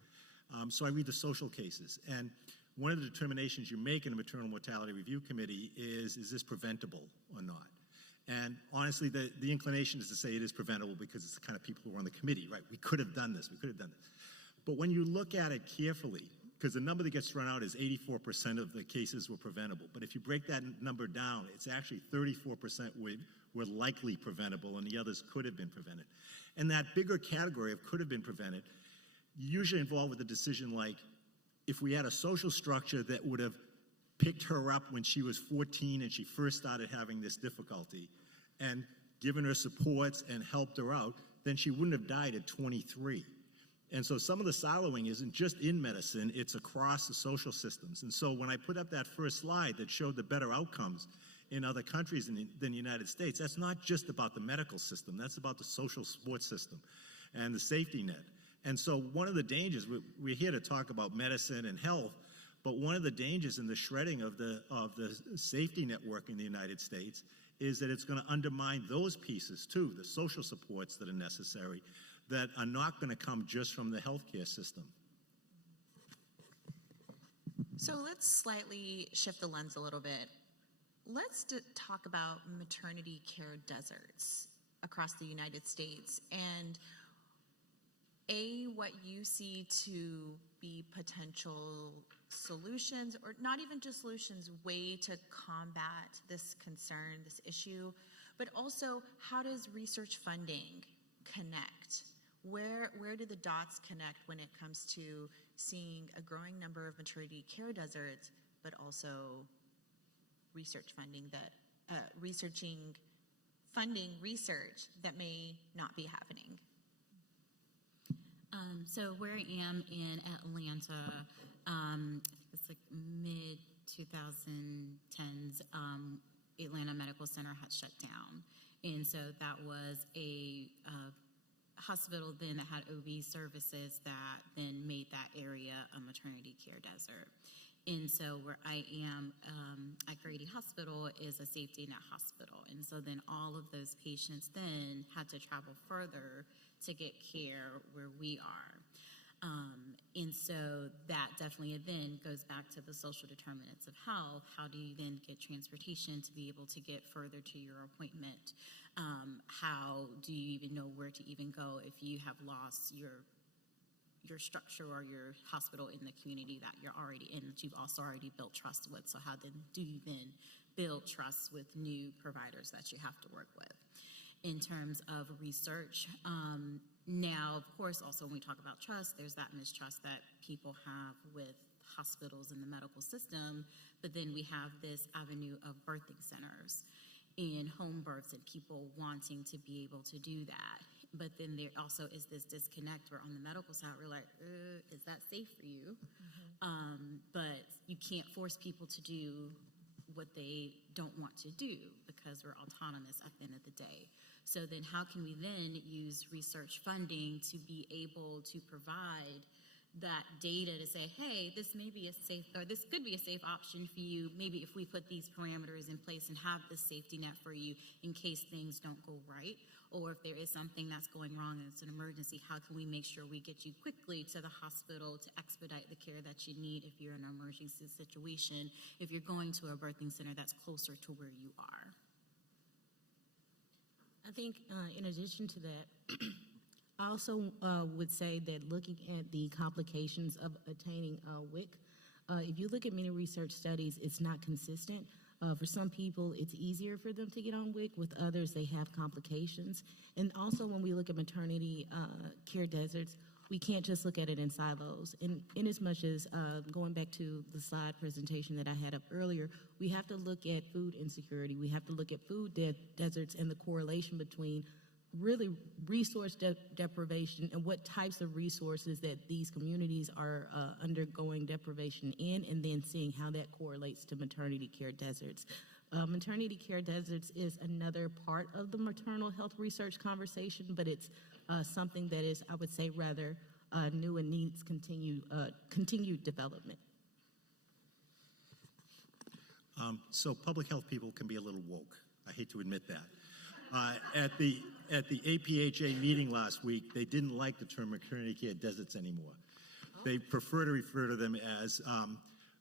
So I read the social cases, and one of the determinations you make in a Maternal Mortality Review Committee is this preventable or not? And honestly, the inclination is to say it is preventable because it's the kind of people who are on the committee, right? We could have done this. We could have done this. But when you look at it carefully, because the number that gets thrown out is 84% of the cases were preventable. But if you break that number down, it's actually 34% were likely preventable, and the others could have been prevented. And that bigger category of could have been prevented usually involved with a decision like, if we had a social structure that would have picked her up when she was 14 and she first started having this difficulty and given her supports and helped her out, then she wouldn't have died at 23. And so some of the siloing isn't just in medicine, it's across the social systems. And so when I put up that first slide that showed the better outcomes in other countries than the United States, that's not just about the medical system, that's about the social support system and the safety net. And so one of the dangers, we're here to talk about medicine and health, but one of the dangers in the shredding of the safety network in the United States is that it's going to undermine those pieces too, the social supports that are necessary, that are not going to come just from the healthcare system. So let's slightly shift the lens a little bit. Let's talk about maternity care deserts across the United States, and what you see to be potential solutions, or not even just solutions, way to combat this concern, this issue, but also how does research funding connect? Where do the dots connect when it comes to seeing a growing number of maternity care deserts, but also research funding funding research that may not be happening? So where I am in Atlanta, it's like mid 2010s, Atlanta Medical Center had shut down. And so that was a hospital then that had OB services that then made that area a maternity care desert. And so where I am at Grady Hospital is a safety net hospital. And so then all of those patients then had to travel further to get care where we are. And so that definitely then goes back to the social determinants of health. How do you then get transportation to be able to get further to your appointment? How do you even know where to even go if you have lost your structure or your hospital in the community that you're already in, that you've also already built trust with? So how then do you then build trust with new providers that you have to work with? In terms of research, now, of course, also when we talk about trust, there's that mistrust that people have with hospitals and the medical system, but then we have this avenue of birthing centers and home births and people wanting to be able to do that. But then there also is this disconnect where on the medical side, we're like, is that safe for you? But you can't force people to do what they don't want to do because we're autonomous at the end of the day. So then how can we then use research funding to be able to provide that data to say, hey, this may be a safe, or this could be a safe option for you, maybe if we put these parameters in place and have this safety net for you in case things don't go right, or if there is something that's going wrong and it's an emergency, how can we make sure we get you quickly to the hospital to expedite the care that you need if you're in an emergency situation, if you're going to a birthing center that's closer to where you are. I think in addition to that, I also would say that looking at the complications of attaining WIC, if you look at many research studies, it's not consistent. For some people, it's easier for them to get on WIC. With others, they have complications. And also when we look at maternity care deserts, we can't just look at it in silos. In as much as going back to the slide presentation that I had up earlier, we have to look at food insecurity. We have to look at food deserts and the correlation between really resource deprivation and what types of resources that these communities are undergoing deprivation in, and then seeing how that correlates to maternity care deserts. Maternity care deserts is another part of the maternal health research conversation, but it's something that is, I would say, rather new and needs continued development. So public health people can be a little woke. I hate to admit that. At the APHA meeting last week, they didn't like the term maternity care deserts anymore. They prefer to refer to them as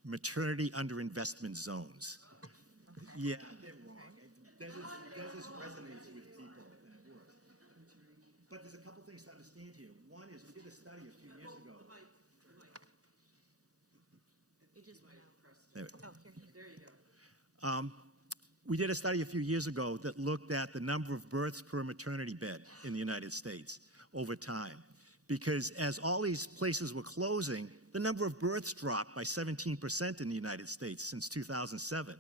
maternity underinvestment zones. Yeah, they're wrong. Deserts resonates with people at work. But there's a couple things to understand here. One is we did a study a few years ago. It just went out. There you go. We did a study a few years ago that looked at the number of births per maternity bed in the United States over time. Because as all these places were closing, the number of births dropped by 17% in the United States since 2007.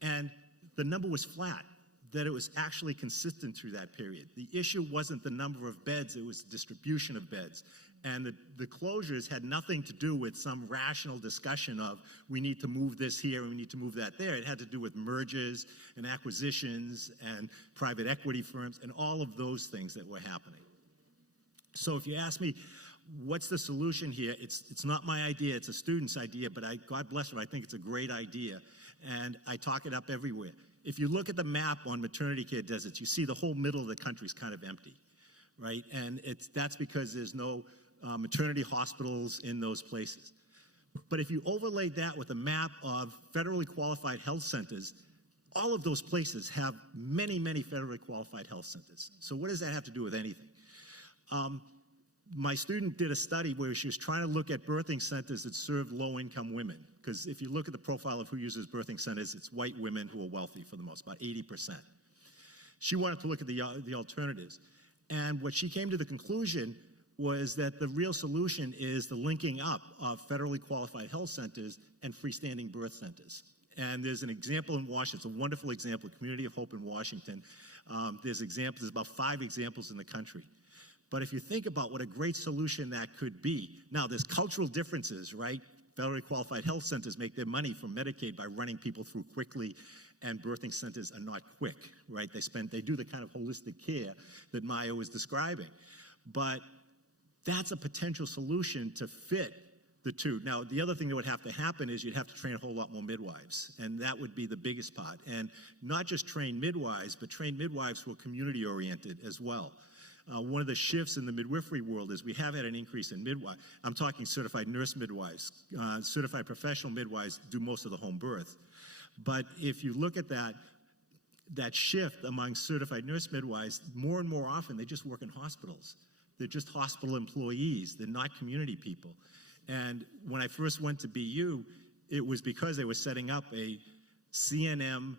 And the number was flat, that it was actually consistent through that period. The issue wasn't the number of beds, it was the distribution of beds. And the closures had nothing to do with some rational discussion of we need to move this here and we need to move that there. It had to do with mergers and acquisitions and private equity firms and all of those things that were happening. So if you ask me, what's the solution here? It's not my idea, it's a student's idea, but God bless her, I think it's a great idea. And I talk it up everywhere. If you look at the map on maternity care deserts, you see the whole middle of the country is kind of empty, right? And that's because there's no maternity hospitals in those places. But if you overlay that with a map of federally qualified health centers, all of those places have many, many federally qualified health centers. So what does that have to do with anything? My student did a study where she was trying to look at birthing centers that serve low-income women. Because if you look at the profile of who uses birthing centers, it's white women who are wealthy for the most, about 80%. She wanted to look at the alternatives. And what she came to the conclusion was that the real solution is the linking up of federally qualified health centers and freestanding birth centers. And there's an example in Washington, it's a wonderful example, Community of Hope in Washington. There's about 5 examples in the country. But if you think about what a great solution that could be, now there's cultural differences, right? Federally qualified health centers make their money from Medicaid by running people through quickly, and birthing centers are not quick, right? They do the kind of holistic care that Myah was describing. But that's a potential solution to fit the two. Now, the other thing that would have to happen is you'd have to train a whole lot more midwives, and that would be the biggest part. And not just train midwives, but train midwives who are community-oriented as well. One of the shifts in the midwifery world is we have had an increase in midwives. I'm talking certified nurse midwives. Certified professional midwives do most of the home birth. But if you look at that shift among certified nurse midwives, more and more often they just work in hospitals. They're just hospital employees. They're not community people. And when I first went to BU, it was because they were setting up a CNM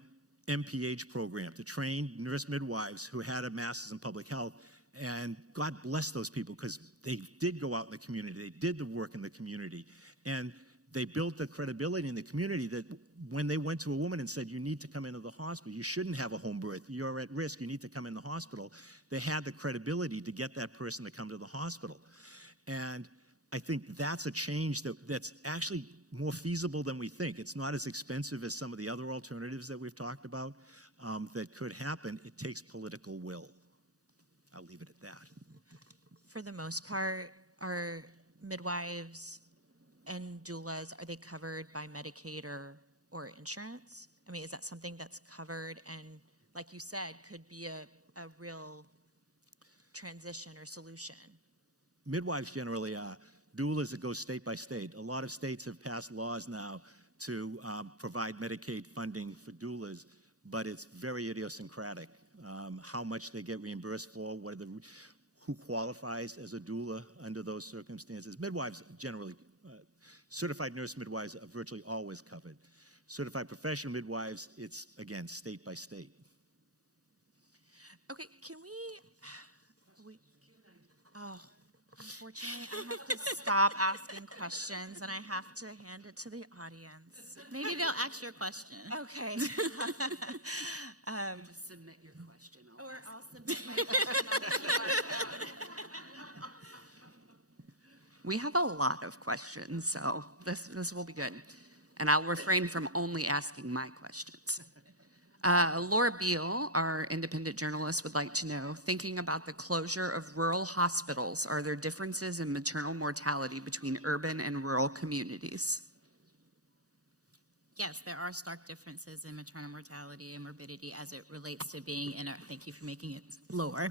MPH program to train nurse midwives who had a master's in public health. And God bless those people because they did go out in the community. They did the work in the community. And they built the credibility in the community that when they went to a woman and said, you need to come into the hospital, you shouldn't have a home birth, you're at risk, you need to come in the hospital, they had the credibility to get that person to come to the hospital. And I think that's a change that's actually more feasible than we think. It's not as expensive as some of the other alternatives that we've talked about that could happen. It takes political will. I'll leave it at that. For the most part, are midwives and doulas, are they covered by Medicaid or insurance? I mean, is that something that's covered and, like you said, could be a real transition or solution? Midwives generally are. Doulas, it goes state by state. A lot of states have passed laws now to provide Medicaid funding for doulas, but it's very idiosyncratic. How much they get reimbursed for, who qualifies as a doula under those circumstances. Midwives generally, certified nurse midwives are virtually always covered. Certified professional midwives, it's, again, state by state. Okay, can we unfortunately, I have to stop asking questions and I have to hand it to the audience. Maybe they'll ask your question. Okay. Just submit your question. I'll submit my question. We have a lot of questions, so this will be good. And I'll refrain from only asking my questions. Laura Beal, our independent journalist, would like to know, thinking about the closure of rural hospitals, are there differences in maternal mortality between urban and rural communities? Yes, there are stark differences in maternal mortality and morbidity as it relates to being in thank you for making it lower,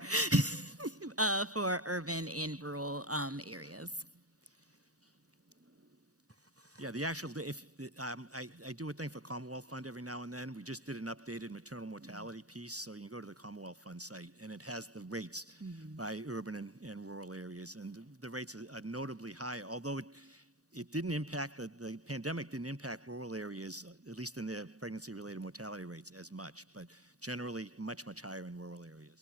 for urban and rural areas. Yeah, I do a thing for Commonwealth Fund every now and then. We just did an updated maternal mortality piece, so you can go to the Commonwealth Fund site, and it has the rates by urban and rural areas, and the rates are notably higher, although it didn't impact, the pandemic didn't impact rural areas, at least in their pregnancy-related mortality rates as much, but generally much, much higher in rural areas.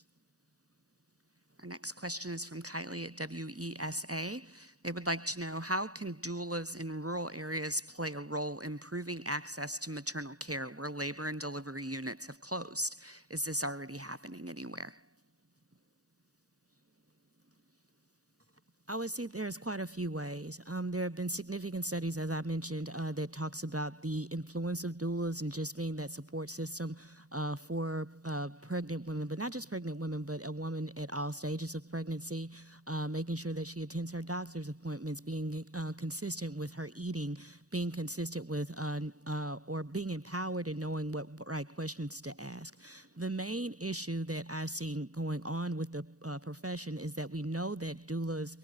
Our next question is from Kylie at WESA. They would like to know, how can doulas in rural areas play a role improving access to maternal care where labor and delivery units have closed? Is this already happening anywhere? I would say there's quite a few ways. There have been significant studies, as I mentioned, that talks about the influence of doulas and just being that support system for pregnant women, but not just pregnant women, but a woman at all stages of pregnancy, making sure that she attends her doctor's appointments, being consistent with her eating, being consistent with, or being empowered and knowing what right questions to ask. The main issue that I've seen going on with the profession is that we know that doulas'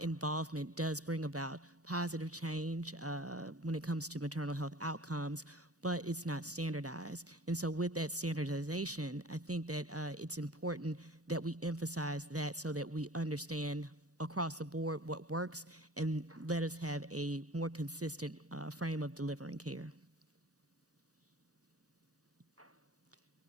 involvement does bring about positive change when it comes to maternal health outcomes, but it's not standardized. And so with that standardization, I think that it's important that we emphasize that so that we understand across the board what works and let us have a more consistent frame of delivering care.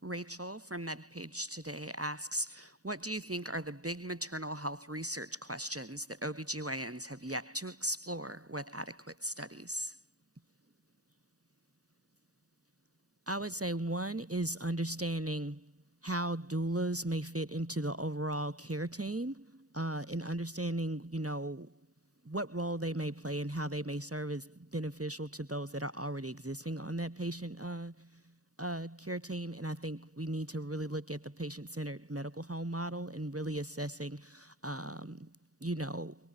Rachel from MedPage Today asks, What do you think are the big maternal health research questions that OBGYNs have yet to explore with adequate studies? I would say one is understanding how doulas may fit into the overall care team, and understanding, what role they may play and how they may serve as beneficial to those that are already existing on that patient care team. And I think we need to really look at the patient-centered medical home model and really assessing,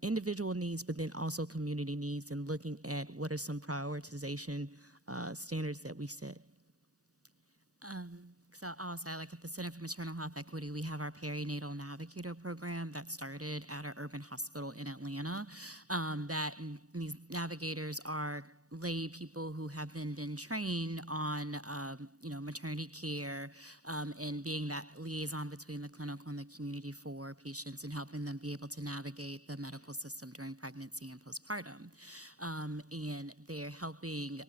individual needs, but then also community needs, and looking at what are some prioritization standards that we set. So also, like at the Center for Maternal Health Equity, we have our perinatal navigator program that started at our urban hospital in Atlanta. These navigators are lay people who have then been trained on, maternity care, and being that liaison between the clinical and the community for patients, and helping them be able to navigate the medical system during pregnancy and postpartum. And they're helping,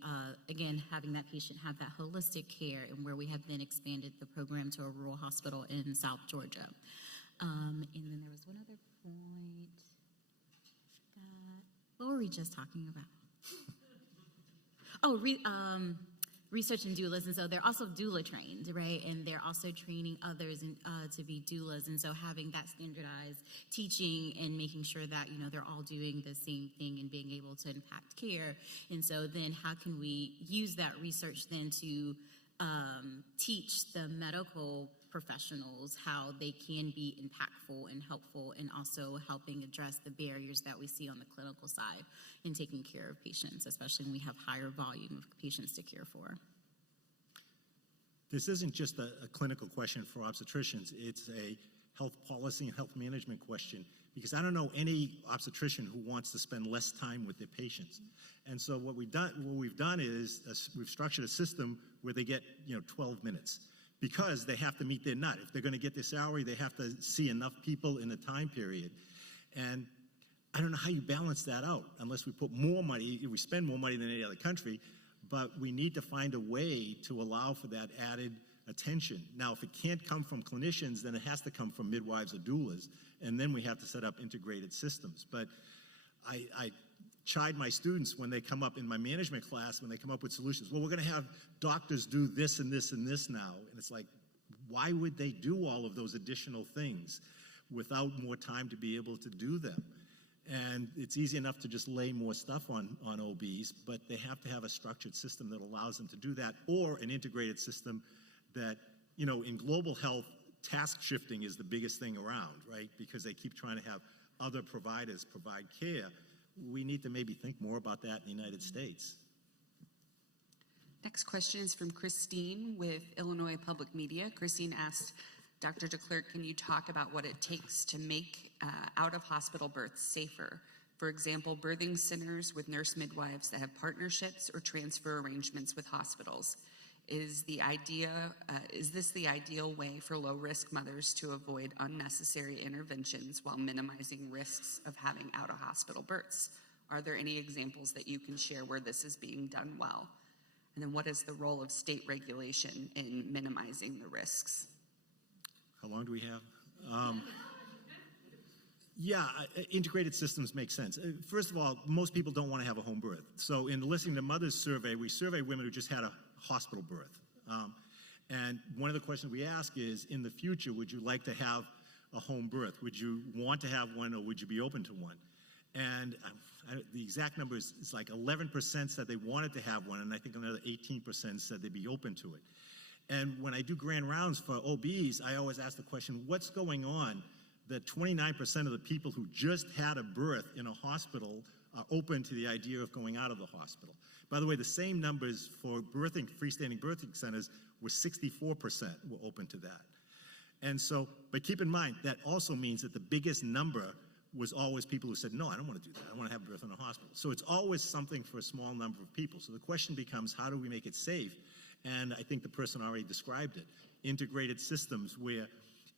again, having that patient have that holistic care, and where we have then expanded the program to a rural hospital in South Georgia. And then there was one other point. What were we just talking about? Research and doulas, and so they're also doula trained, right? And they're also training others to be doulas, and so having that standardized teaching and making sure that they're all doing the same thing and being able to impact care. And so then how can we use that research then to teach the medical professionals how they can be impactful and helpful, and also helping address the barriers that we see on the clinical side in taking care of patients, especially when we have higher volume of patients to care for. This isn't just a clinical question for obstetricians, it's a health policy and health management question, because I don't know any obstetrician who wants to spend less time with their patients. And so what we've done is we've structured a system where they get 12 minutes. Because they have to meet their nut. If they're going to get their salary, they have to see enough people in a time period. And I don't know how you balance that out unless we put more money, we spend more money than any other country, but we need to find a way to allow for that added attention. Now, if it can't come from clinicians, then it has to come from midwives or doulas, and then we have to set up integrated systems. But I chide my students when they come up in my management class, when they come up with solutions. Well, we're going to have doctors do this and this and this now. And it's like, why would they do all of those additional things without more time to be able to do them? And it's easy enough to just lay more stuff on OBs, but they have to have a structured system that allows them to do that, or an integrated system that, in global health, task shifting is the biggest thing around, right? Because they keep trying to have other providers provide care. We need to maybe think more about that in the United States. Next question is from Christine with Illinois Public Media. Christine asked, Dr. DeClercq, can you talk about what it takes to make out-of-hospital births safer? For example, birthing centers with nurse midwives that have partnerships or transfer arrangements with hospitals. Is this the ideal way for low-risk mothers to avoid unnecessary interventions while minimizing risks of having out-of-hospital births? Are there any examples that you can share where this is being done well? And then what is the role of state regulation in minimizing the risks? How long do we have? Integrated systems make sense. First of all, most people don't want to have a home birth. So in the Listening to Mothers survey, we survey women who just had a hospital birth. And one of the questions we ask is, in the future, would you like to have a home birth? Would you want to have one, or would you be open to one? And the exact number is like 11% said they wanted to have one, and I think another 18% said they'd be open to it. And when I do grand rounds for OBs, I always ask the question, what's going on that 29% of the people who just had a birth in a hospital are open to the idea of going out of the hospital? By the way, the same numbers for freestanding birthing centers were 64% were open to that. And so, but keep in mind, that also means that the biggest number was always people who said, no, I don't want to do that. I want to have a birth in a hospital. So it's always something for a small number of people. So the question becomes, how do we make it safe? And I think the person already described it. Integrated systems where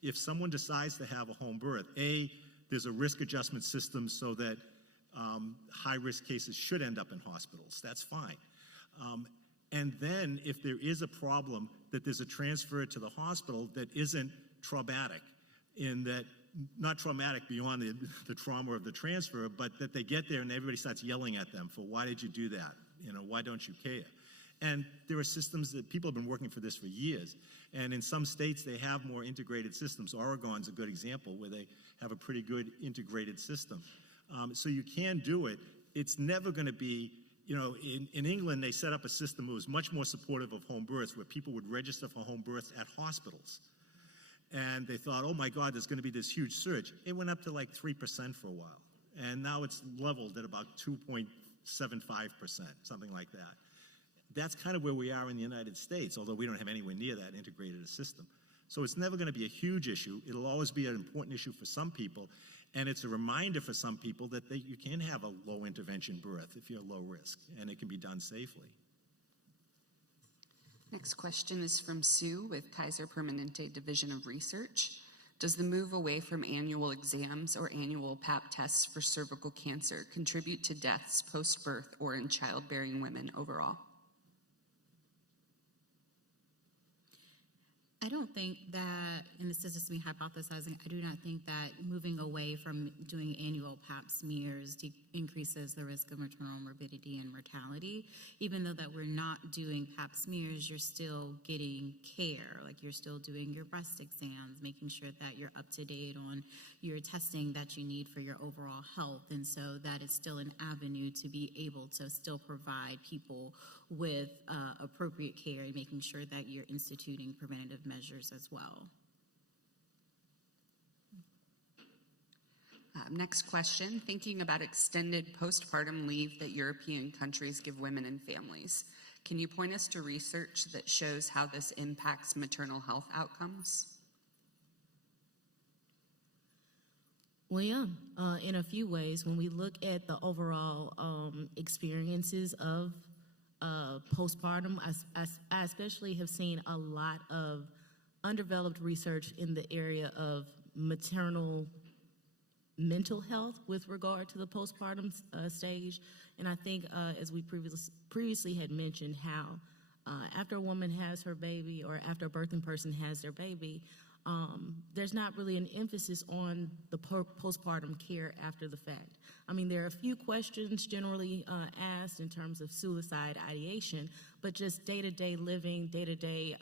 if someone decides to have a home birth, there's a risk adjustment system so that high-risk cases should end up in hospitals. That's fine. And then if there is a problem, that there's a transfer to the hospital that isn't traumatic, in that, not traumatic beyond the trauma of the transfer, but that they get there and everybody starts yelling at them for, why did you do that? Why don't you care? And there are systems that people have been working for this for years. And in some states, they have more integrated systems. Oregon's a good example where they have a pretty good integrated system. So you can do it. It's never going to be, in England, they set up a system that was much more supportive of home births, where people would register for home births at hospitals. And they thought, oh my God, there's going to be this huge surge. It went up to like 3% for a while. And now it's leveled at about 2.75%, something like that. That's kind of where we are in the United States, although we don't have anywhere near that integrated a system. So it's never going to be a huge issue. It'll always be an important issue for some people. And it's a reminder for some people that you can have a low intervention birth if you're low risk, and it can be done safely. Next question is from Sue with Kaiser Permanente Division of Research. Does the move away from annual exams or annual Pap tests for cervical cancer contribute to deaths post-birth or in childbearing women overall? I don't think that, and this is just me hypothesizing, I do not think that moving away from doing annual Pap smears increases the risk of maternal morbidity and mortality. Even though that we're not doing Pap smears, you're still getting care. Like, you're still doing your breast exams, making sure that you're up to date on your testing that you need for your overall health. And so that is still an avenue to be able to still provide people with appropriate care and making sure that you're instituting preventative measures as well. Next question, thinking about extended postpartum leave that European countries give women and families. Can you point us to research that shows how this impacts maternal health outcomes? Well, yeah, in a few ways. When we look at the overall experiences of postpartum, I especially have seen a lot of undeveloped research in the area of maternal mental health with regard to the postpartum stage. And I think, as we previously had mentioned, how after a woman has her baby or after a birthing person has their baby, there's not really an emphasis on the postpartum care after the fact. I mean, there are a few questions generally asked in terms of suicide ideation, but just day-to-day living, day-to-day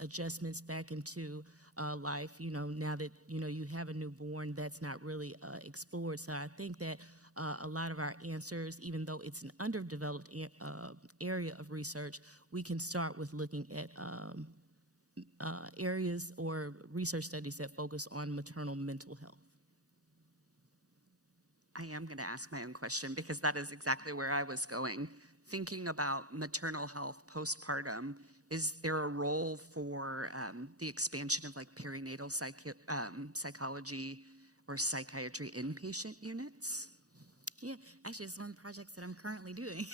adjustments back into life, now that, you have a newborn, that's not really explored. So I think that a lot of our answers, even though it's an underdeveloped area of research, we can start with looking at areas or research studies that focus on maternal mental health. I am going to ask my own question because that is exactly where I was going. Thinking about maternal health postpartum, is there a role for the expansion of like perinatal psychology or psychiatry inpatient units? Yeah, actually, it's one of the projects that I'm currently doing,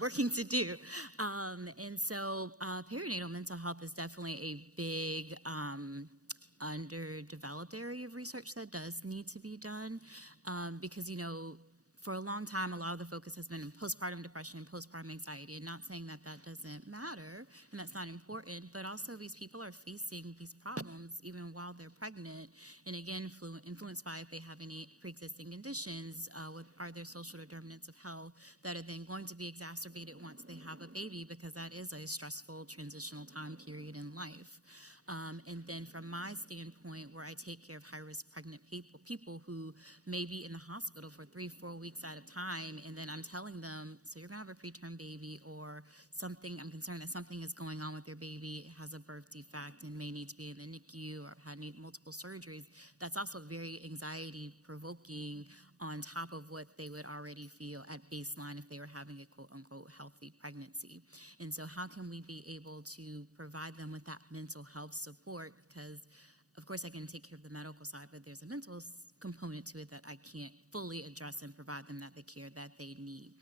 working to do. And so perinatal mental health is definitely a big underdeveloped area of research that does need to be done because, for a long time, a lot of the focus has been in postpartum depression and postpartum anxiety, and not saying that that doesn't matter and that's not important, but also these people are facing these problems even while they're pregnant, and again, influenced by if they have any pre-existing conditions, are there social determinants of health that are then going to be exacerbated once they have a baby, because that is a stressful transitional time period in life. And then from my standpoint, where I take care of high-risk pregnant people who may be in the hospital for 3-4 weeks at a time, and then I'm telling them, so you're going to have a preterm baby, or something, I'm concerned that something is going on with your baby, has a birth defect and may need to be in the NICU or need multiple surgeries. That's also very anxiety-provoking on top of what they would already feel at baseline if they were having a quote-unquote healthy pregnancy. And so how can we be able to provide them with that mental health support? Because, of course, I can take care of the medical side, but there's a mental component to it that I can't fully address and provide them the care that they need.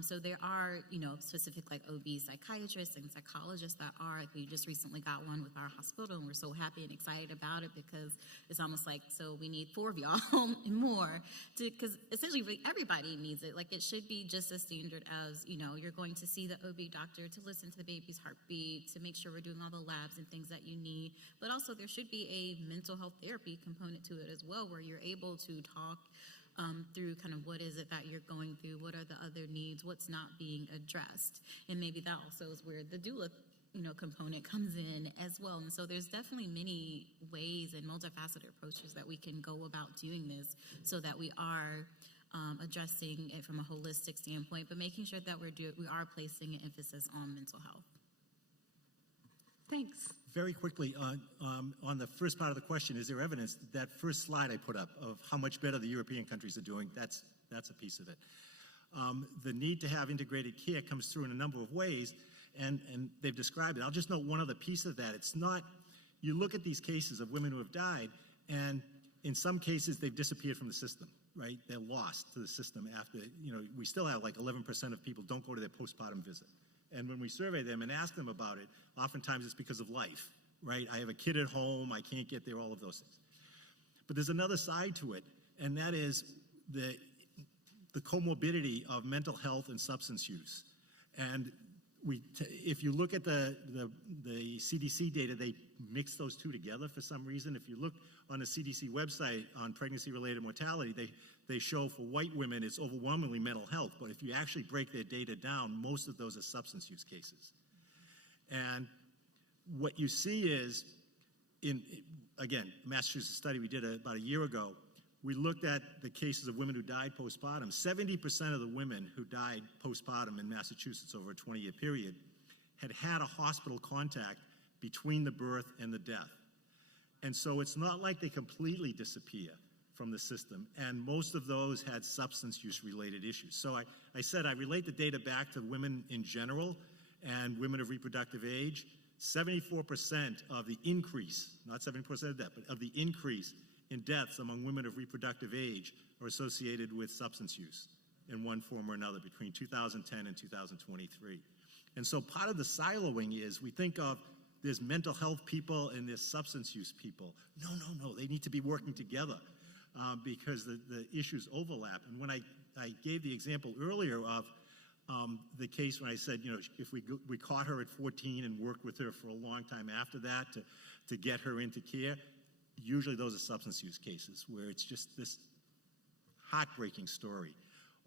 So there are, specific like OB psychiatrists and psychologists that are, we just recently got one with our hospital, and we're so happy and excited about it because it's almost like, so we need 4 of y'all and more, because essentially everybody needs it. Like, it should be just as standard as, you're going to see the OB doctor to listen to the baby's heartbeat, to make sure we're doing all the labs and things that you need, but also there should be a a mental health therapy component to it as well, where you're able to talk through kind of what is it that you're going through, what are the other needs, what's not being addressed. And maybe that also is where the doula component comes in as well. And so there's definitely many ways and multifaceted approaches that we can go about doing this so that we are addressing it from a holistic standpoint, but making sure that we are placing an emphasis on mental health. Thanks. Very quickly, on the first part of the question, is there evidence? That first slide I put up of how much better the European countries are doing, that's a piece of it. The need to have integrated care comes through in a number of ways, and they've described it. I'll just note one other piece of that. It's not, you look at these cases of women who have died, and in some cases they've disappeared from the system, right? They're lost to the system after, we still have like 11% of people don't go to their postpartum visit. And when we survey them and ask them about it, oftentimes it's because of life, right? I have a kid at home, I can't get there, all of those things. But there's another side to it, and that is the comorbidity of mental health and substance use. And if you look at the CDC data, they mix those two together for some reason. If you look on the CDC website on pregnancy-related mortality, they show for white women it's overwhelmingly mental health, but if you actually break their data down, most of those are substance use cases. And what you see is, again, Massachusetts study we did about a year ago, we looked at the cases of women who died postpartum. 70% of the women who died postpartum in Massachusetts over a 20-year period had a hospital contact between the birth and the death. And so it's not like they completely disappear from the system, and most of those had substance use related issues. So I said I relate the data back to women in general and women of reproductive age. 74% of the increase, not 70% of death, but of the increase in deaths among women of reproductive age are associated with substance use in one form or another between 2010 and 2023. And so part of the siloing is we think of there's mental health people and there's substance use people. No, they need to be working together because the issues overlap. And when I gave the example earlier of the case when I said, if we caught her at 14 and worked with her for a long time after that to get her into care, usually those are substance use cases where it's just this heartbreaking story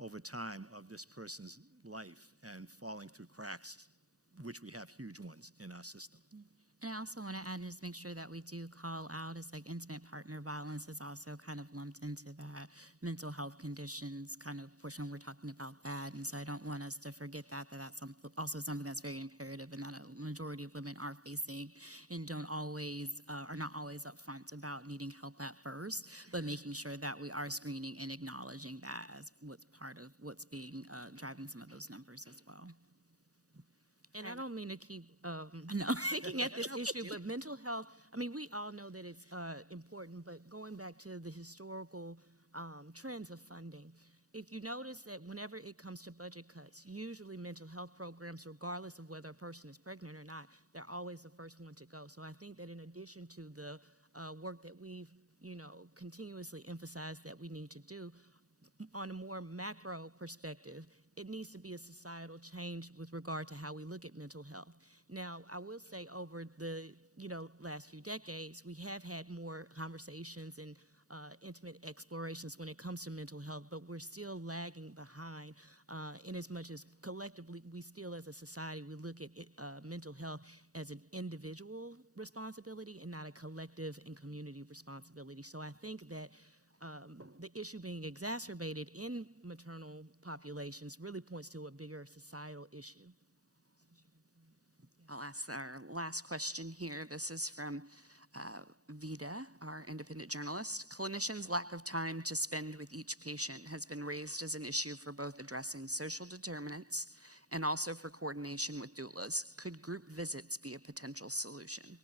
over time of this person's life and falling through cracks, which we have huge ones in our system. And I also want to add and just make sure that we do call out as like intimate partner violence is also kind of lumped into that mental health conditions kind of portion. We're talking about that. And so I don't want us to forget that that's also something that's very imperative and that a majority of women are facing and don't always, are not always upfront about needing help at first, but making sure that we are screening and acknowledging that as what's part of what's being driving some of those numbers as well. And I don't mean to keep picking at this issue, but mental health, we all know that it's important, but going back to the historical trends of funding, if you notice that whenever it comes to budget cuts, usually mental health programs, regardless of whether a person is pregnant or not, they're always the first one to go. So I think that in addition to the work that we've, continuously emphasized that we need to do, on a more macro perspective, it needs to be a societal change with regard to how we look at mental health. Now, I will say over the last few decades, we have had more conversations and intimate explorations when it comes to mental health, but we're still lagging behind in as much as collectively we still as a society, we look at mental health as an individual responsibility and not a collective and community responsibility. So I think that the issue being exacerbated in maternal populations really points to a bigger societal issue. I'll ask our last question here. This is from Vida, our independent journalist. Clinicians' lack of time to spend with each patient has been raised as an issue for both addressing social determinants and also for coordination with doulas. Could group visits be a potential solution?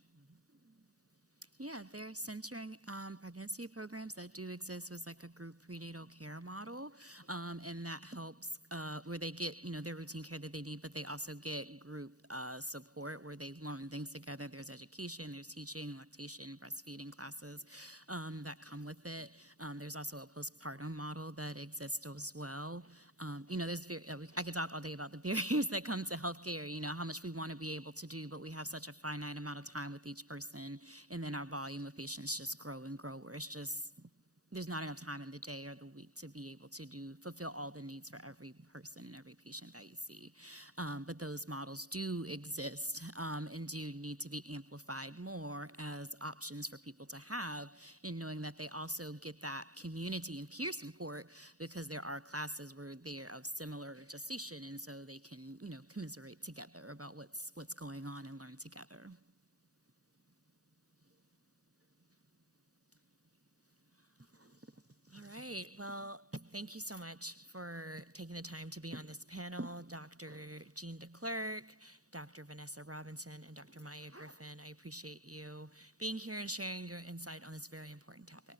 Yeah, they're centering pregnancy programs that do exist with like a group prenatal care model, and that helps where they get their routine care that they need, but they also get group support where they learn things together. There's education, there's teaching, lactation, breastfeeding classes that come with it. There's also a postpartum model that exists as well. I could talk all day about the barriers that come to healthcare, how much we want to be able to do, but we have such a finite amount of time with each person, and then our volume of patients just grow and grow, where it's just, there's not enough time in the day or the week to be able to fulfill all the needs for every person and every patient that you see. But those models do exist and do need to be amplified more as options for people to have, in knowing that they also get that community and peer support, because there are classes where they're of similar gestation, and so they can, commiserate together about what's going on and learn together. All right. Well, thank you so much for taking the time to be on this panel. Dr. Jean DeClercq, Dr. Vanessa Robinson, and Dr. Myah Griffin. I appreciate you being here and sharing your insight on this very important topic.